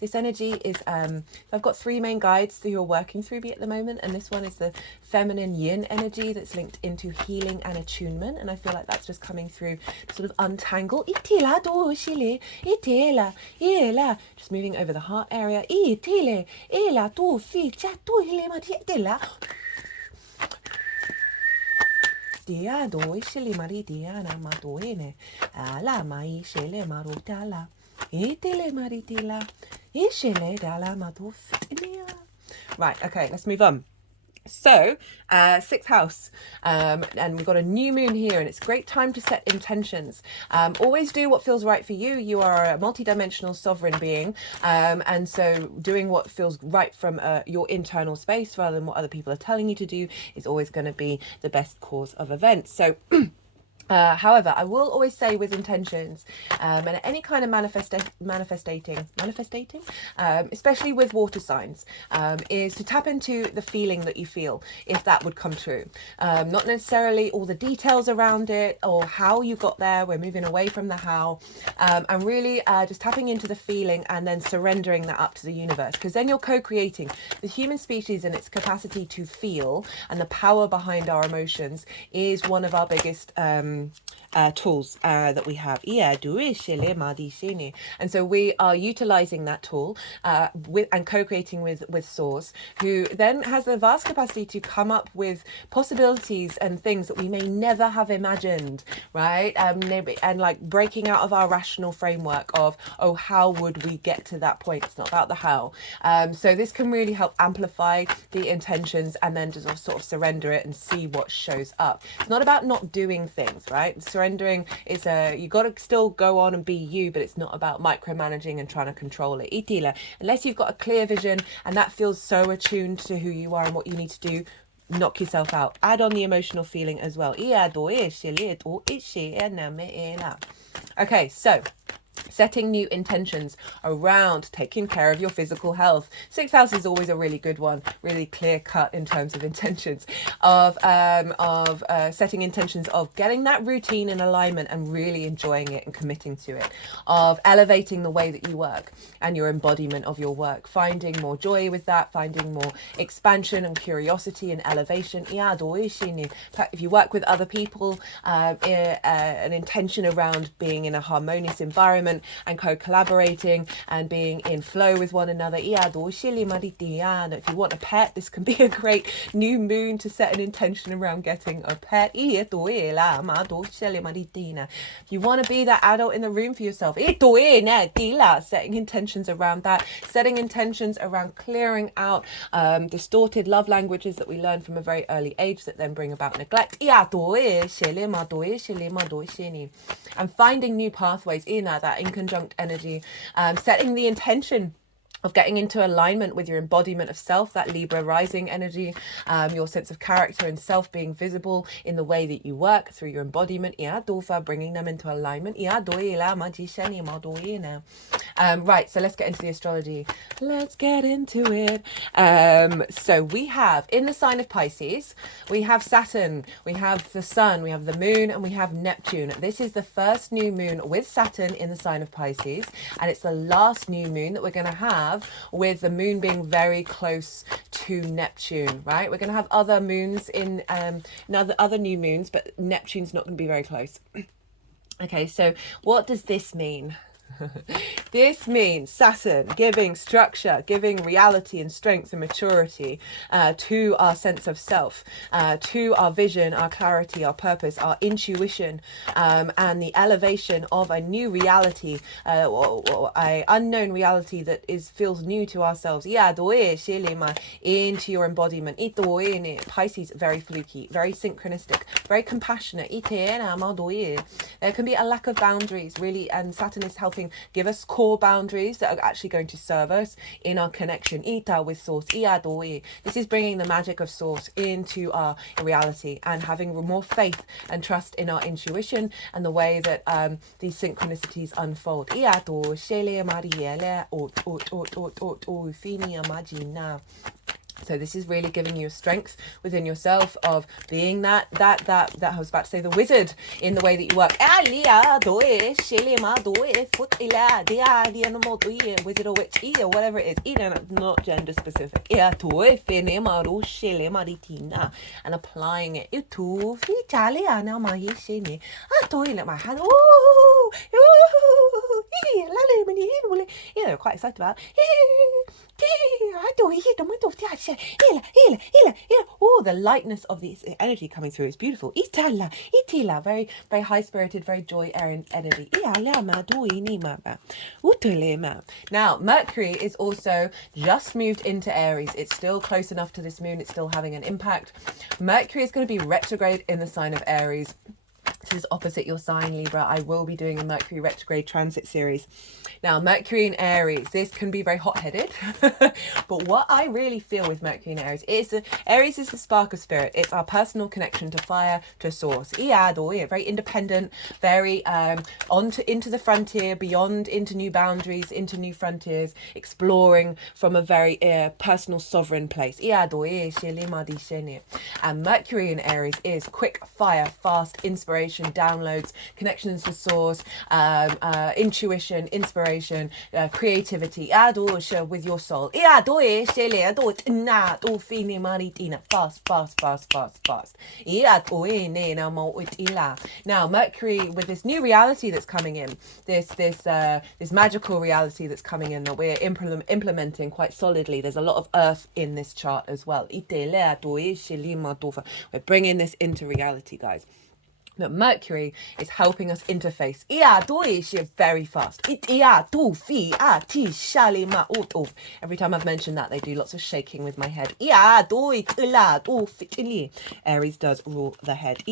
This energy is, I've got three main guides that you're working through me at the moment, and this one is the feminine yin energy that's linked into healing and attunement, and I feel like that's just coming through to sort of untangle. Just moving over the heart area. Dia do ishili mari dia na madoene ala mai shele marotala itele maritila ishele dala madofinia. Right, okay, let's move on. So, sixth house, and we've got a new moon here, and it's a great time to set intentions. Always do what feels right for you. You are a multidimensional sovereign being, and so doing what feels right from your internal space rather than what other people are telling you to do is always going to be the best cause of events. So however, I will always say with intentions, and any kind of manifestating, especially with water signs, is to tap into the feeling that you feel, if that would come true. Not necessarily all the details around it or how you got there. We're moving away from the how, and really just tapping into the feeling and then surrendering that up to the universe, because then you're co-creating. The human species and its capacity to feel and the power behind our emotions is one of our biggest tools that we have. And so we are utilizing that tool with and co-creating with Source, who then has the vast capacity to come up with possibilities and things that we may never have imagined, right? And like breaking out of our rational framework of, oh, how would we get to that point? It's not about the how. So this can really help amplify the intentions and then just sort of surrender it and see what shows up. It's not about not doing things, right? Surrendering is you got to still go on and be you, but it's not about micromanaging and trying to control it. Unless you've got a clear vision and that feels so attuned to who you are and what you need to do, knock yourself out. Add on the emotional feeling as well. Okay, so setting new intentions around taking care of your physical health. Sixth house is always a really good one, really clear cut in terms of intentions of setting intentions of getting that routine in alignment and really enjoying it and committing to it, of elevating the way that you work and your embodiment of your work, finding more joy with that, finding more expansion and curiosity and elevation. If you work with other people, an intention around being in a harmonious environment, and co-collaborating and being in flow with one another. If you want a pet, this can be a great new moon to set an intention around getting a pet. If you want to be that adult in the room for yourself, setting intentions around that, setting intentions around clearing out distorted love languages that we learn from a very early age that then bring about neglect, and finding new pathways in that inconjunct energy, setting the intention of getting into alignment with your embodiment of self, that Libra rising energy, your sense of character and self being visible in the way that you work through your embodiment, bringing them into alignment. Right, so let's get into the astrology. Let's get into it. So we have, in the sign of Pisces, we have Saturn, we have the Sun, we have the Moon, and we have Neptune. This is the first new moon with Saturn in the sign of Pisces, and it's the last new moon that we're going to have with the moon being very close to Neptune, right? We're going to have other moons in other new moons, but Neptune's not going to be very close. Okay, so what does this mean? This means Saturn giving structure, giving reality and strength and maturity to our sense of self, to our vision, our clarity, our purpose, our intuition, and the elevation of a new reality, or an unknown reality that feels new to ourselves. Into your embodiment. Pisces, very fluky, very synchronistic, very compassionate. There can be a lack of boundaries, really, and Saturn is helping give us core boundaries that are actually going to serve us in our connection with source. This is bringing the magic of source into our reality and having more faith and trust in our intuition and the way that these synchronicities unfold. So this is really giving you a strength within yourself of being that I was about to say the wizard in the way that you work. Wizard or witch, or whatever it is, not gender specific. And applying it. Quite excited about the lightness of this energy coming through is beautiful. Very, very high spirited, very joy energy. Now, Mercury is also just moved into Aries. It's still close enough to this moon. It's still having an impact. Mercury is going to be retrograde in the sign of Aries. This is opposite your sign, Libra. I will be doing a Mercury retrograde transit series. Now, Mercury in Aries, this can be very hot-headed. But what I really feel with Mercury in Aries is Aries is the spark of spirit. It's our personal connection to fire, to source. Very independent, very into the frontier, beyond, into new boundaries, into new frontiers, exploring from a very personal, sovereign place. And Mercury in Aries is quick fire, fast inspiration, downloads, connections to source, intuition, inspiration, creativity, with your soul. Fast. Now, Mercury, with this new reality that's coming in, this magical reality that's coming in that we're implementing quite solidly. There's a lot of earth in this chart as well. We're bringing this into reality, guys. That Mercury is helping us interface. Very fast. Every time I've mentioned that, they do lots of shaking with my head. Aries does rule the head.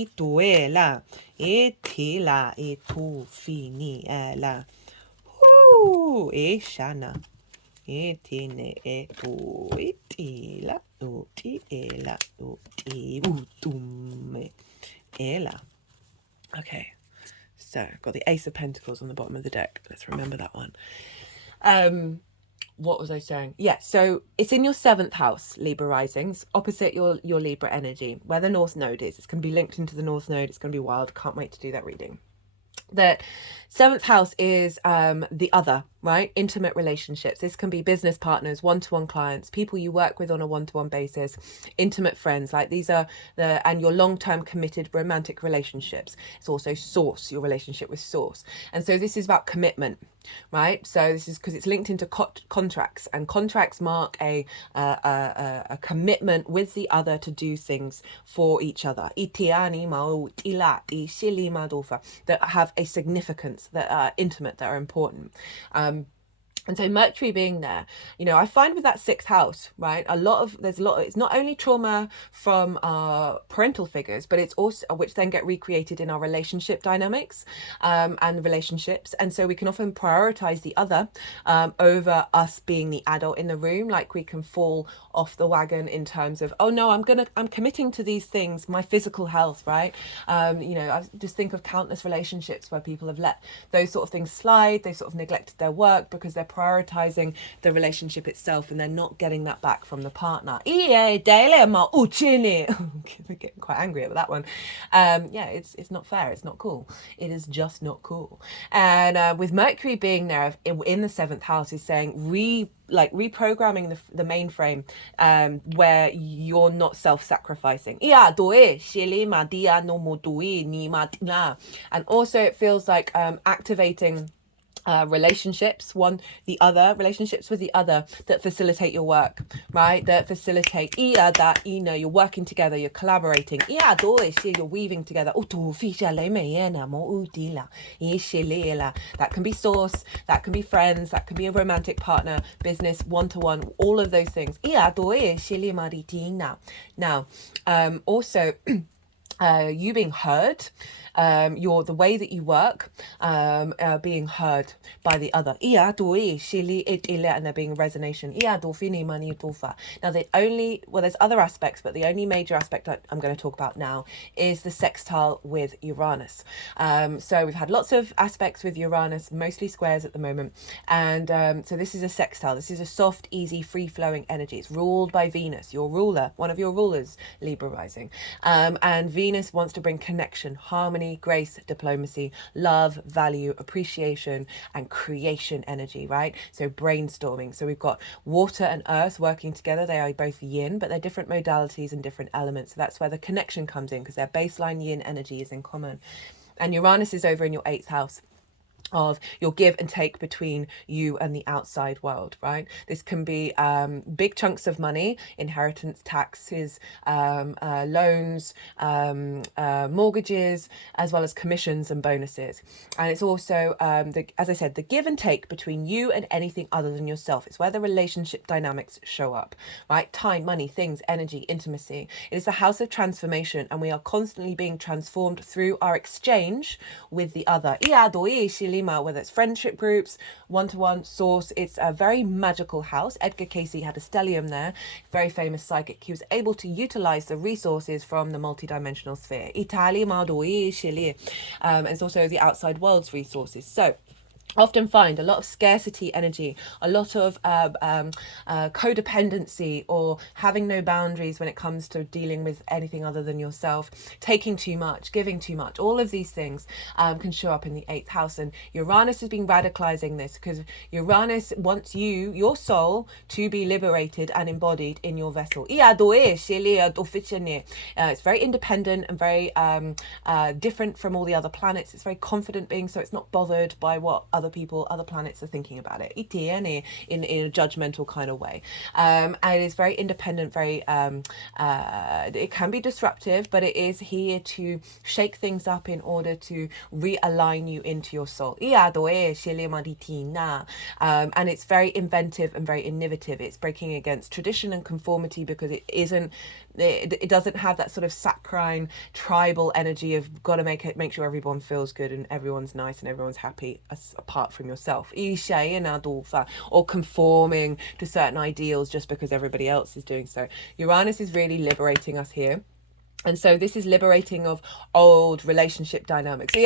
Okay, so I've got the Ace of Pentacles on the bottom of the deck. Let's remember that one. What was I saying? Yeah, so it's in your 7th house, Libra risings, opposite your Libra energy, where the North Node is. It's going to be linked into the North Node. It's going to be wild. Can't wait to do that reading. The 7th house is the other, right? Intimate relationships. This can be business partners, one-to-one clients, people you work with on a one-to-one basis, intimate friends. Like these are and your long-term committed romantic relationships. It's also source, your relationship with source. And so this is about commitment. right? So this is because it's linked into contracts, and contracts mark a commitment with the other to do things for each other. That have a significance, that are intimate, that are important. And so Mercury being there, you know, I find with that sixth house, right, there's a lot of, it's not only trauma from our parental figures, but it's also, which then get recreated in our relationship dynamics, and relationships. And so we can often prioritize the other, over us being the adult in the room. Like we can fall off the wagon in terms of, oh no, I'm committing to these things, my physical health, right? You know, I just think of countless relationships where people have let those sort of things slide. They sort of neglected their work because they're prioritizing the relationship itself, and they're not getting that back from the partner. I'm getting quite angry about that one. Yeah, it's not fair. It's not cool. It is just not cool. And with Mercury being there in the seventh house is saying reprogramming the mainframe, where you're not self-sacrificing. And also it feels like activating relationships relationships with the other that facilitate your work, right? That facilitate that, you know, you're working together, you're collaborating, you're weaving together. That can be source, that can be friends, that can be a romantic partner, business, one-to-one, all of those things. Now, also you being heard, the way that you work, being heard by the other. And there being a resonation. Now there's other aspects, but the only major aspect I'm going to talk about now is the sextile with Uranus. So we've had lots of aspects with Uranus, mostly squares at the moment. And so this is a sextile. This is a soft, easy, free-flowing energy. It's ruled by Venus, your ruler, one of your rulers, Libra rising. And Venus wants to bring connection, harmony, grace, diplomacy, love, value, appreciation, and creation energy, right? So brainstorming. So we've got water and earth working together. They are both yin, but they're different modalities and different elements. So that's where the connection comes in, because their baseline yin energy is in common. And Uranus is over in your 8th house of your give and take between you and the outside world, right? This can be big chunks of money, inheritance, taxes, loans, mortgages, as well as commissions and bonuses. And it's also, as I said, the give and take between you and anything other than yourself. It's where the relationship dynamics show up, right? Time, money, things, energy, intimacy. It is the house of transformation, and we are constantly being transformed through our exchange with the other. Whether it's friendship groups, one-to-one, source. It's a very magical house. Edgar Cayce had a stellium there, very famous psychic. He was able to utilize the resources from the multidimensional sphere. It's also the outside world's resources. So often find a lot of scarcity energy, a lot of codependency, or having no boundaries when it comes to dealing with anything other than yourself, taking too much, giving too much. All of these things can show up in the 8th house, and Uranus has been radicalizing this, because Uranus wants your soul to be liberated and embodied in your vessel. It's very independent and very different from all the other planets. It's very confident being, so it's not bothered by what other planets are thinking about it in a judgmental kind of way. And it is very independent, very it can be disruptive, but it is here to shake things up in order to realign you into your soul. And it's very inventive and very innovative. It's breaking against tradition and conformity, because it doesn't have that sort of saccharine tribal energy of got to make sure everyone feels good and everyone's nice and everyone's happy apart from yourself, or conforming to certain ideals just because everybody else is doing so. Uranus is really liberating us here. And so this is liberating of old relationship dynamics.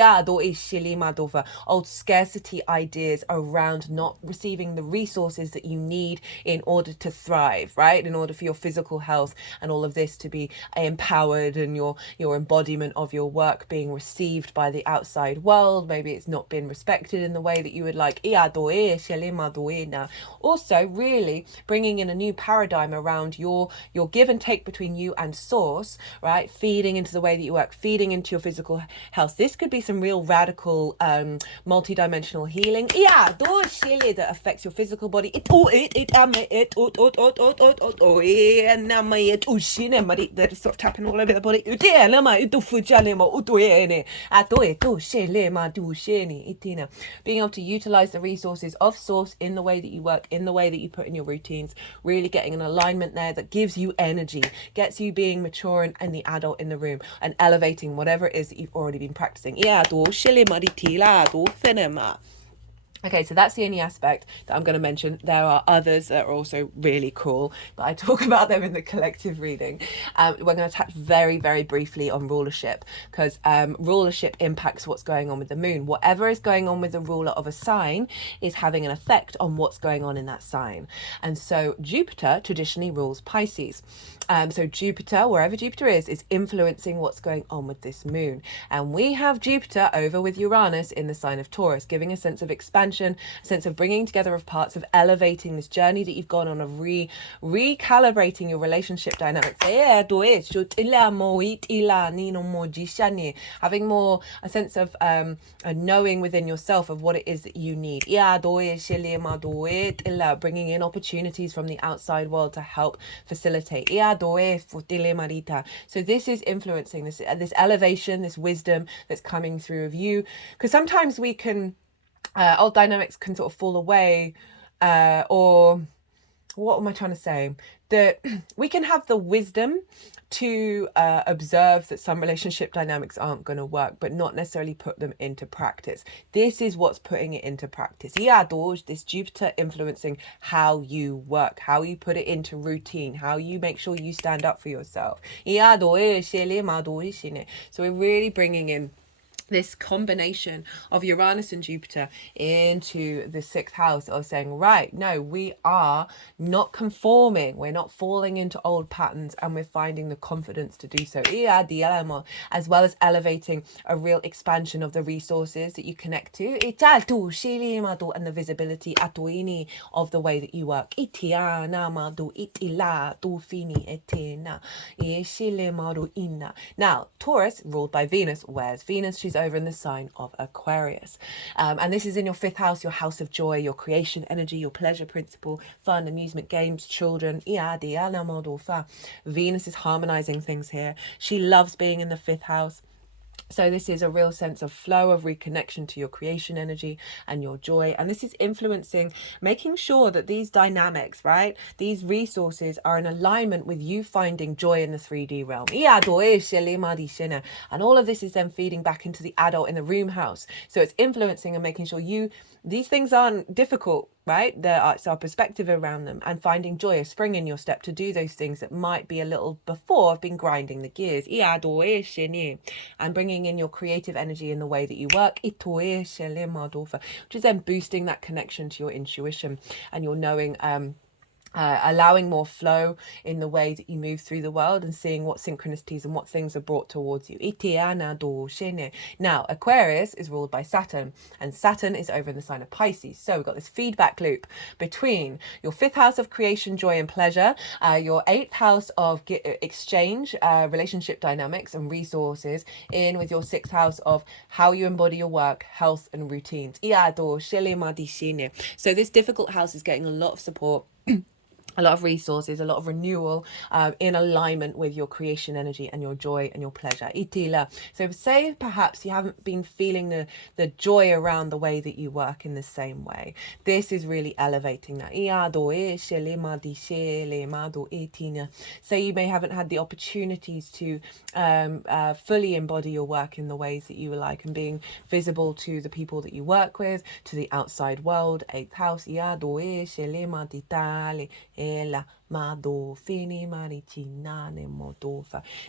Old scarcity ideas around not receiving the resources that you need in order to thrive, right? In order for your physical health and all of this to be empowered, and your embodiment of your work being received by the outside world. Maybe it's not been respected in the way that you would like. Also, really bringing in a new paradigm around your give and take between you and source, right? right? Feeding into the way that you work, feeding into your physical health. This could be some real radical, multi-dimensional healing. Yeah, that affects your physical body. They're sort of tapping all over the body. Being able to utilize the resources of source in the way that you work, in the way that you put in your routines, really getting an alignment there that gives you energy, gets you being mature and the adult in the room, and elevating whatever it is that you've already been practicing. Okay, so that's the only aspect that I'm going to mention. There are others that are also really cool, but I talk about them in the collective reading. We're going to touch very, very briefly on rulership, because rulership impacts what's going on with the moon. Whatever is going on with the ruler of a sign is having an effect on what's going on in that sign. And so Jupiter traditionally rules Pisces. So Jupiter, wherever Jupiter is influencing what's going on with this moon. And we have Jupiter over with Uranus in the sign of Taurus, giving a sense of expansion, a sense of bringing together of parts, of elevating this journey that you've gone on, of recalibrating your relationship dynamics. Having more a sense of a knowing within yourself of what it is that you need. Bringing in opportunities from the outside world to help facilitate. So this is influencing this elevation, this wisdom that's coming through of you, because sometimes we can old dynamics can sort of fall away, or what am I trying to say? That we can have the wisdom to observe that some relationship dynamics aren't going to work, but not necessarily put them into practice. This is what's putting it into practice. This Jupiter influencing how you work, how you put it into routine, how you make sure you stand up for yourself. So we're really bringing in this combination of Uranus and Jupiter into the 6th house of saying, right, no, we are not conforming, we're not falling into old patterns, and we're finding the confidence to do so, as well as elevating a real expansion of the resources that you connect to, and the visibility of the way that you work. Now, Taurus, ruled by Venus. Where's Venus? She's over in the sign of Aquarius. And this is in your 5th house, your house of joy, your creation energy, your pleasure principle, fun, amusement, games, children. Venus is harmonizing things here. She loves being in the 5th house. So this is a real sense of flow, of reconnection to your creation energy and your joy. And this is influencing, making sure that these dynamics, right, these resources are in alignment with you finding joy in the 3D realm. And all of this is then feeding back into the adult in the room house. So it's influencing and making sure these things aren't difficult, right? It's our perspective around them, and finding joy, a spring in your step to do those things that might be a little before have been grinding the gears. And bringing in your creative energy in the way that you work, which is then boosting that connection to your intuition and your knowing, allowing more flow in the way that you move through the world and seeing what synchronicities and what things are brought towards you. Now, Aquarius is ruled by Saturn, and Saturn is over in the sign of Pisces. So we've got this feedback loop between your 5th house of creation, joy and pleasure, your 8th house of exchange, relationship dynamics and resources, in with your 6th house of how you embody your work, health and routines. So this difficult house is getting a lot of support, a lot of resources, a lot of renewal, in alignment with your creation energy and your joy and your pleasure. So say perhaps you haven't been feeling the joy around the way that you work in the same way. This is really elevating that. So you may haven't had the opportunities to fully embody your work in the ways that you would like, and being visible to the people that you work with, to the outside world. 8th house.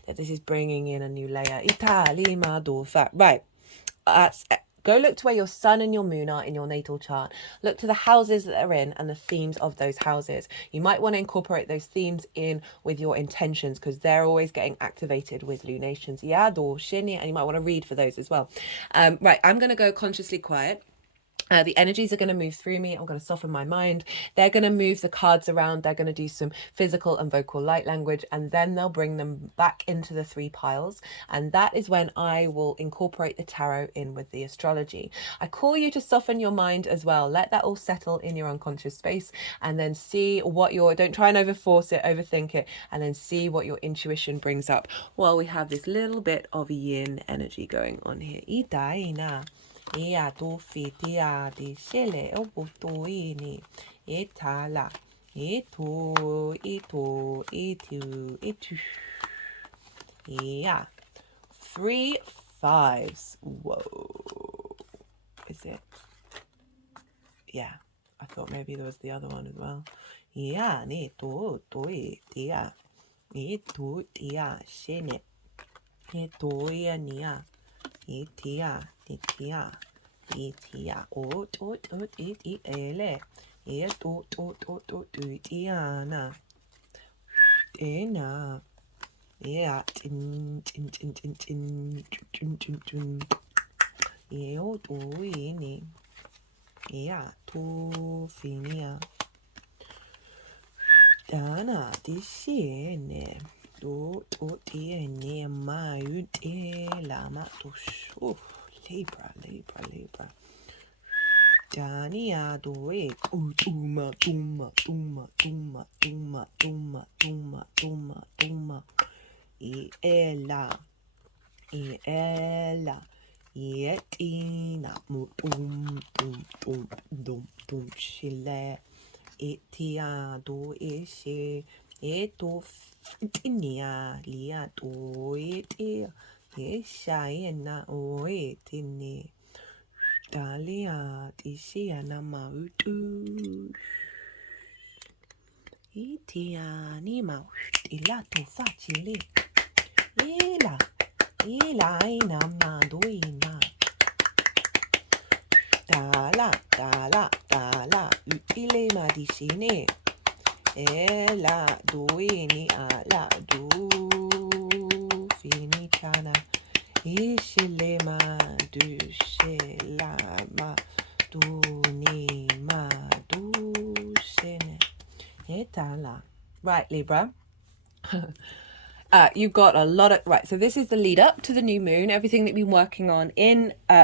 That this is bringing in a new layer. Right. Go look to where your sun and your moon are in your natal chart. Look to the houses that they're in and the themes of those houses. You might want to incorporate those themes in with your intentions, because they're always getting activated with lunations. And you might want to read for those as well. Right, I'm going to go consciously quiet. The energies are going to move through me. I'm going to soften my mind. They're going to move the cards around. They're going to do some physical and vocal light language, and then they'll bring them back into the 3 piles. And that is when I will incorporate the tarot in with the astrology. I call you to soften your mind as well. Let that all settle in your unconscious space, and then see what don't try and overforce it, overthink it, and then see what your intuition brings up while we have this little bit of yin energy going on here. Itaina. Ia do fitia di shele obutuini itala itu yeah 3 5s. Whoa, is it? Yeah, I thought maybe there was the other one as well. Yeah, ni to tia itu tia shene itu ia nia itia itia itia ot it ele it iana ena yeah tin eo to ini yeah to finia dana disiene do tiene maiute la matus. Libra. Dania do it. Tuma. Iela. Yetina. Dum. Chile. Itia do ishe. Eto tinia. Lia do it. Yeshayena oetini dalia tisiana mautu itia nima ilato facile ila ina maduina dala utile madicine ela duini ala du finicana Ishilema dushelama dunima dushene etala. Right, Libra. You've got a lot of right. So this is the lead up to the new moon. Everything that you've been working on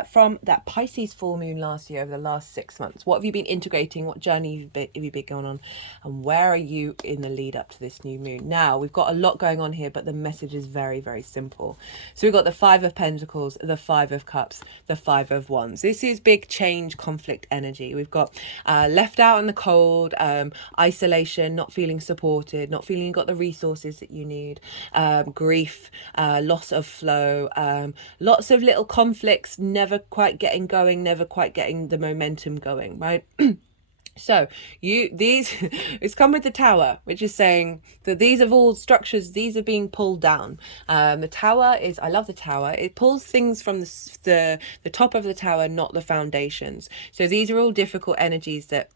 from that Pisces full moon last year over the last 6 months. What have you been integrating? What journey have you been going on? And where are you in the lead up to this new moon? Now we've got a lot going on here, but the message is very, very simple. So we've got the 5 of Pentacles, the 5 of Cups, the 5 of Wands. This is big change, conflict energy. We've got left out in the cold, isolation, not feeling supported, not feeling you've got the resources that you need. Grief, loss of flow, lots of little conflicts, never quite getting going, never quite getting the momentum going, right? So it's come with the Tower, which is saying that these are all structures, these are being pulled down. The Tower is, I love the Tower, it pulls things from the top of the Tower, not the foundations. So these are all difficult energies that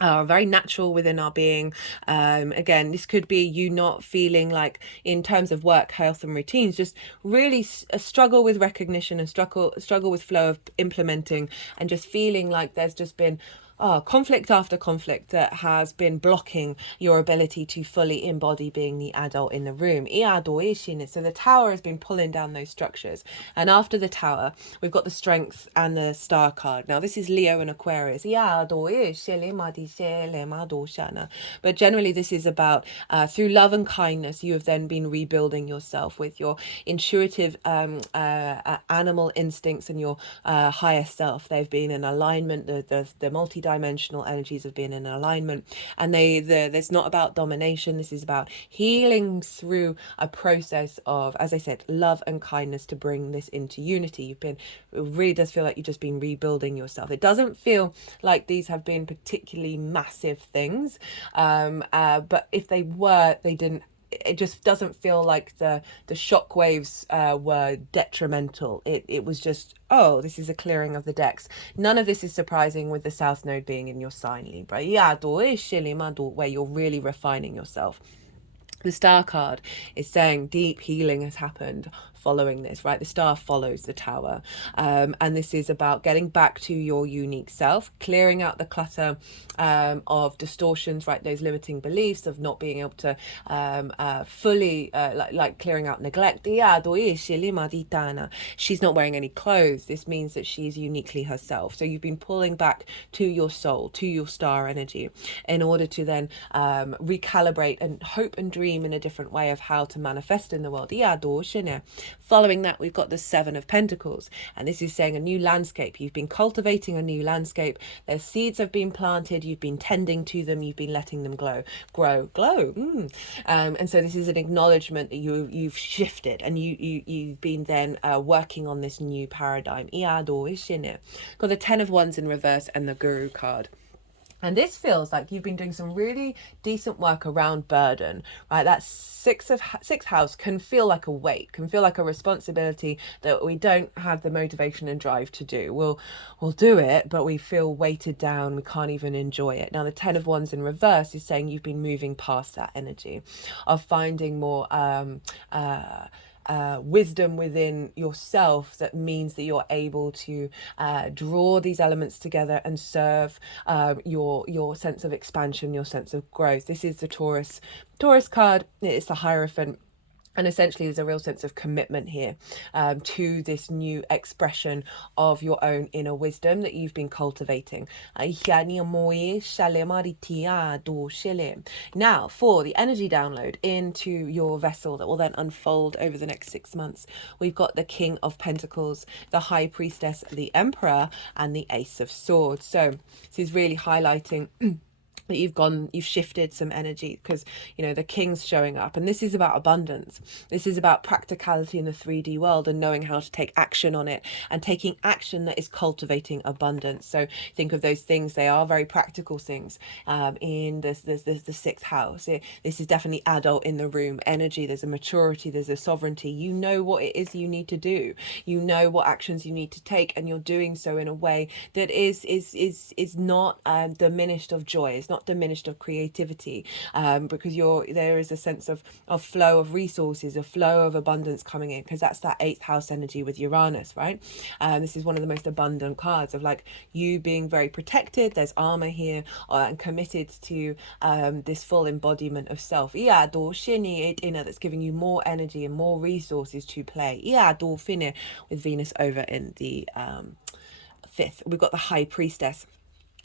are very natural within our being. Again, this could be you not feeling like, in terms of work, health and routines, just really a struggle with recognition and struggle with flow of implementing, and just feeling like there's just been conflict after conflict that has been blocking your ability to fully embody being the adult in the room. So the Tower has been pulling down those structures. And after the Tower, we've got the Strength and the Star card. Now, this is Leo and Aquarius. But generally, this is about through love and kindness, you have then been rebuilding yourself with your intuitive animal instincts and your higher self. They've been in alignment. The multi-dimensional energies have been in alignment, and it's not about domination. This is about healing through a process of, as I said, love and kindness to bring this into unity. It really does feel like you've just been rebuilding yourself. It doesn't feel like these have been particularly massive things, but if they were, they didn't. It just doesn't feel like the shock waves were detrimental. It was just, this is a clearing of the decks. None of this is surprising with the South Node being in your sign, Libra. Where you're really refining yourself. The Star card is saying deep healing has happened following this, right? The star follows the tower. And this is about getting back to your unique self, clearing out the clutter of distortions, right? Those limiting beliefs of not being able to fully, like clearing out neglect. She's not wearing any clothes. This means that she's uniquely herself. So you've been pulling back to your soul, to your star energy, in order to then recalibrate and hope and dream in a different way of how to manifest in the world. Following that, we've got the Seven of Pentacles, and this is saying a new landscape. You've been cultivating a new landscape. Their seeds have been planted. You've been tending to them. You've been letting them glow. And so this is an acknowledgement that you've shifted, and you've been then working on this new paradigm. Got the Ten of Wands in reverse and the Guru card. And this feels like you've been doing some really decent work around burden, right? That sixth house can feel like a weight, can feel like a responsibility that we don't have the motivation and drive to do. We'll do it, but we feel weighted down. We can't even enjoy it. Now, the Ten of Wands in reverse is saying you've been moving past that energy of finding more wisdom within yourself, that means that you're able to draw these elements together and serve your sense of expansion, your sense of growth. This is the Taurus card. It's the Hierophant. And essentially, there's a real sense of commitment here to this new expression of your own inner wisdom that you've been cultivating. Now, for the energy download into your vessel that will then unfold over the next 6 months, we've got the King of Pentacles, the High Priestess, the Emperor, and the Ace of Swords. So this is really highlighting that you've shifted some energy, because the King's showing up, and this is about abundance. This is about practicality in the 3D world and knowing how to take action on it, and taking action that is cultivating abundance. So think of those things, they are very practical things. In the sixth house, this is definitely adult in the room energy. There's a maturity, there's a sovereignty. You know what it is you need to do, you know what actions you need to take, and you're doing so in a way that is not diminished of joy. It's not diminished of creativity, because there is a sense of flow of resources, a flow of abundance coming in, because that's that 8th house energy with Uranus, right? This is one of the most abundant cards of like you being very protected. There's armor here, and committed to this full embodiment of self. That's giving you more energy and more resources to play. With Venus over in the 5th. We've got the High Priestess.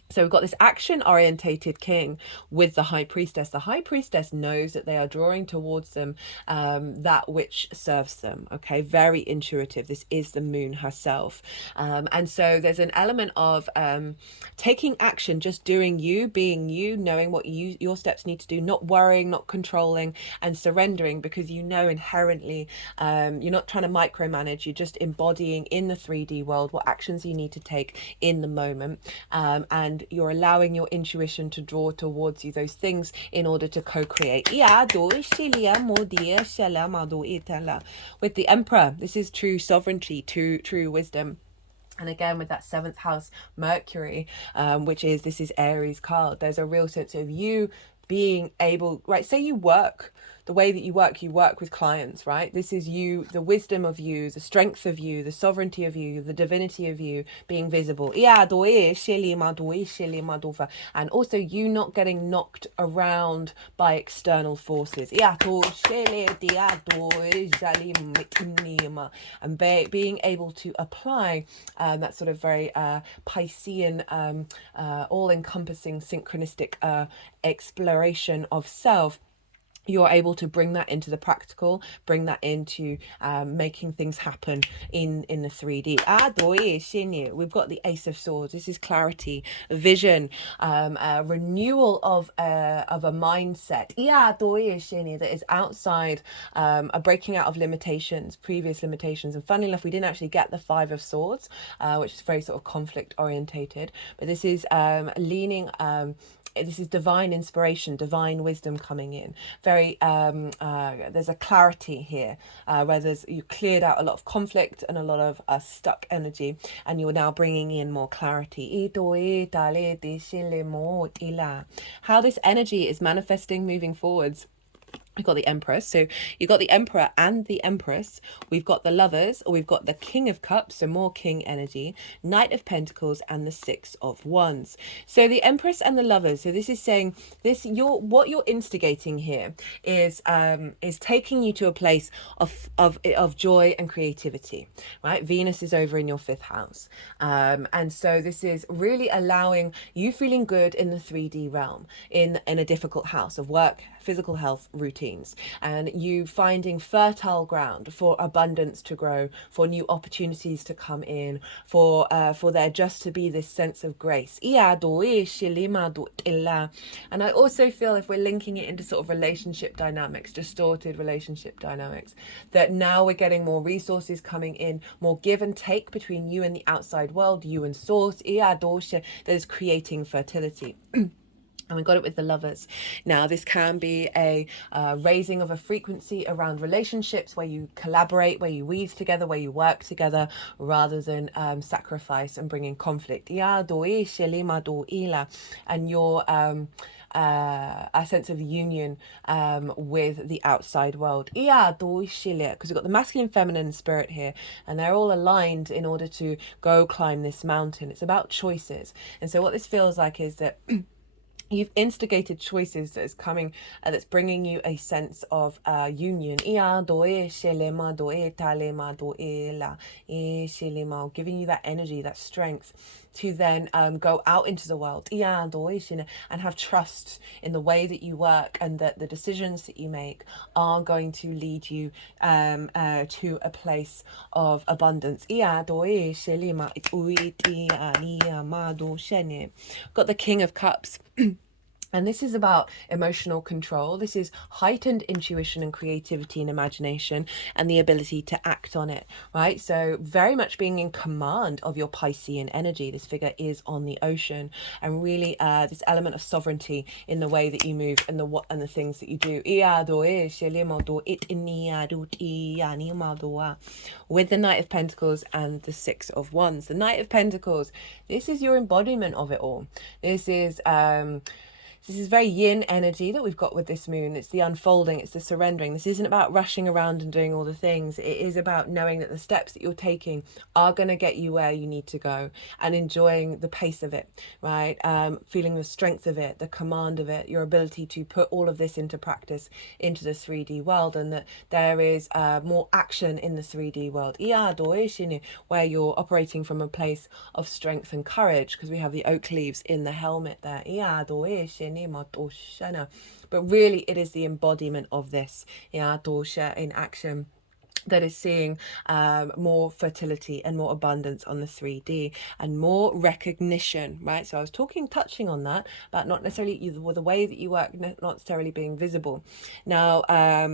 So we've got this action-orientated king with the High Priestess. The High Priestess knows that they are drawing towards them that which serves them, okay? Very intuitive. This is the moon herself. And so there's an element of taking action, just doing you, being you, knowing what your steps need to do, not worrying, not controlling, and surrendering, because inherently you're not trying to micromanage. You're just embodying in the 3D world what actions you need to take in the moment. And you're allowing your intuition to draw towards you those things in order to co-create. With the Emperor, this is true sovereignty, true wisdom. And again, with that 7th house Mercury, this is Aries card. There's a real sense of you being able, right? Say you work the way that you work with clients, right? This is you, the wisdom of you, the strength of you, the sovereignty of you, the divinity of you being visible. And also you not getting knocked around by external forces. And being able to apply that sort of very Piscean, all-encompassing synchronistic exploration of self. You're able to bring that into the practical, bring that into making things happen in the 3D. We've got the Ace of Swords. This is clarity, vision, renewal of a mindset that is outside, a breaking out of limitations, previous limitations. And funnily enough, we didn't actually get the 5 of Swords, which is very sort of conflict orientated. But this is leaning. This is divine inspiration, divine wisdom coming in. Very, there's a clarity here where you cleared out a lot of conflict and a lot of stuck energy, and you're now bringing in more clarity. How this energy is manifesting moving forwards. we've got the Empress. So you've got the Emperor and the Empress. We've got the Lovers, or we've got the King of Cups, so more King energy, Knight of Pentacles, and the Six of Wands. So the Empress and the Lovers. So this is saying this, what you're instigating here is taking you to a place of joy and creativity, right? Venus is over in your 5th house. And so this is really allowing you feeling good in the 3D realm, in a difficult house of work, physical health, routines, and you finding fertile ground for abundance to grow, for new opportunities to come in, for there just to be this sense of grace. And I also feel, if we're linking it into sort of relationship dynamics, distorted relationship dynamics, that now we're getting more resources coming in, more give and take between you and the outside world, you and source, that is creating fertility. And we got it with the Lovers. Now, this can be a raising of a frequency around relationships where you collaborate, where you weave together, where you work together, rather than sacrifice and bringing conflict. And your a sense of union with the outside world. Because we've got the masculine, feminine spirit here, and they're all aligned in order to go climb this mountain. It's about choices. And so what this feels like is that you've instigated choices that is coming, that's bringing you a sense of union, giving you that energy, that strength to then go out into the world and have trust in the way that you work, and that the decisions that you make are going to lead you to a place of abundance. Got the King of Cups. And this is about emotional control. This is heightened intuition and creativity and imagination, and the ability to act on it, right? So very much being in command of your Piscean energy. This figure is on the ocean, and really this element of sovereignty in the way that you move and the things that you do. With the Knight of Pentacles and the Six of Wands. The Knight of Pentacles, this is your embodiment of it all. This is very yin energy that we've got with this moon. It's the unfolding, it's the surrendering. This isn't about rushing around and doing all the things. It is about knowing that the steps that you're taking are going to get you where you need to go, and enjoying the pace of it, right? Feeling the strength of it, the command of it, your ability to put all of this into practice into the 3D world, and that there is more action in the 3D world, where you're operating from a place of strength and courage, because we have the oak leaves in the helmet there. But really it is the embodiment of this in action that is seeing more fertility and more abundance on the 3D, and more recognition, right? So I was touching on that, about not necessarily the way that you work, not necessarily being visible. Now,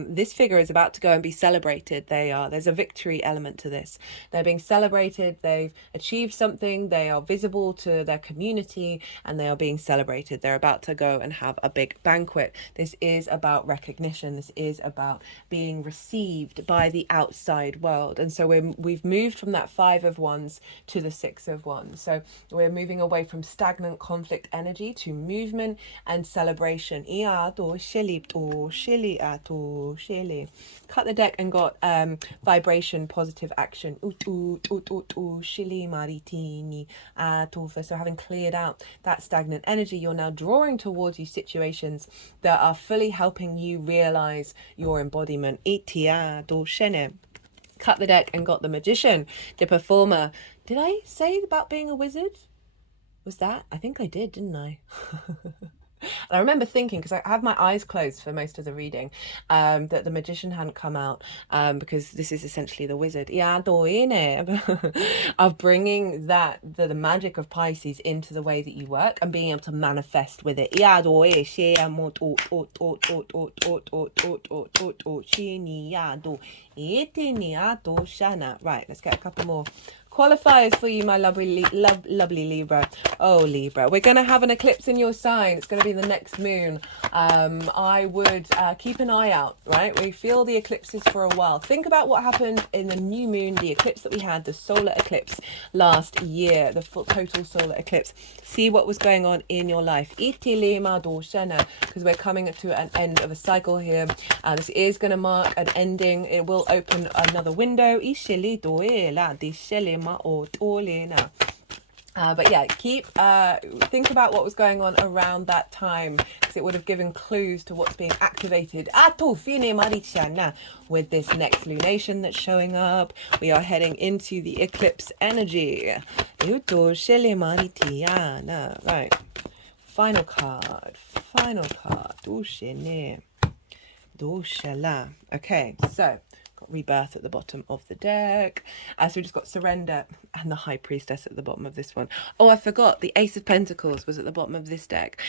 this figure is about to go and be celebrated. There's a victory element to this. They're being celebrated. They've achieved something. They are visible to their community, and they are being celebrated. They're about to go and have a big banquet. This is about recognition. This is about being received by the outside world. And so we've moved from that 5 of Wands to the 6 of Wands. So we're moving away from stagnant conflict energy to movement and celebration. Cut the deck and got vibration, positive action. So having cleared out that stagnant energy, you're now drawing towards you situations that are fully helping you realize your embodiment. Cut the deck and got the Magician, the Performer. Did I say about being a wizard? Was that? I think I did, didn't I? And I remember thinking, because I have my eyes closed for most of the reading, that the Magician hadn't come out, because this is essentially the wizard. Of bringing the magic of Pisces into the way that you work and being able to manifest with it. Right, let's get a couple more Qualifiers for you, my lovely Libra. Oh, Libra, we're going to have an eclipse in your sign. It's going to be the next moon. I would keep an eye out, right? We feel the eclipses for a while. Think about what happened in the new moon, the eclipse that we had, the solar eclipse last year, the full total solar eclipse. See what was going on in your life. Because we're coming to an end of a cycle here. This is going to mark an ending. It will open another window. But yeah, think about what was going on around that time, because it would have given clues to what's being activated with this next lunation that's showing up. We are heading into the eclipse energy. Right. Final card. Okay, so rebirth at the bottom of the deck. So we just got surrender and the high priestess at the bottom of this one. Oh, I forgot, the ace of pentacles was at the bottom of this deck.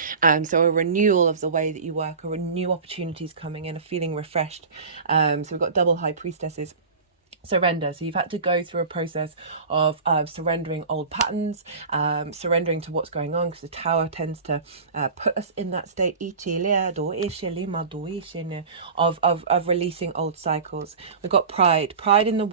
So a renewal of the way that you work, a new opportunities coming in, a feeling refreshed. So we've got double high priestesses. Surrender. So you've had to go through a process of surrendering old patterns, surrendering to what's going on, because the tower tends to put us in that state of releasing old cycles. We've got pride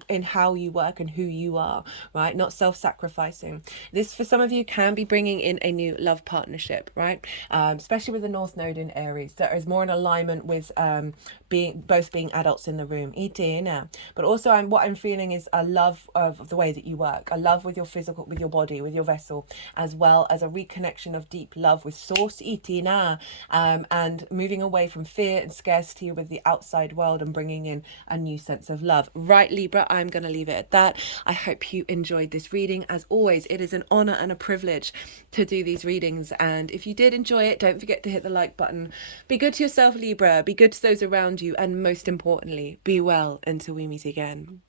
in how you work and who you are, right? Not self-sacrificing. This for some of you can be bringing in a new love partnership, right? Especially with the North Node in Aries, that is more in alignment with being adults in the room. But also what I'm feeling is a love of the way that you work, a love with your physical, with your body, with your vessel, as well as a reconnection of deep love with source, and moving away from fear and scarcity with the outside world and bringing in a new sense of love. Right, Libra, I'm going to leave it at that. I hope you enjoyed this reading. As always, it is an honor and a privilege to do these readings, and if you did enjoy it, don't forget to hit the like button. Be good to yourself, Libra, be good to those around you, and most importantly, be well until we meet again.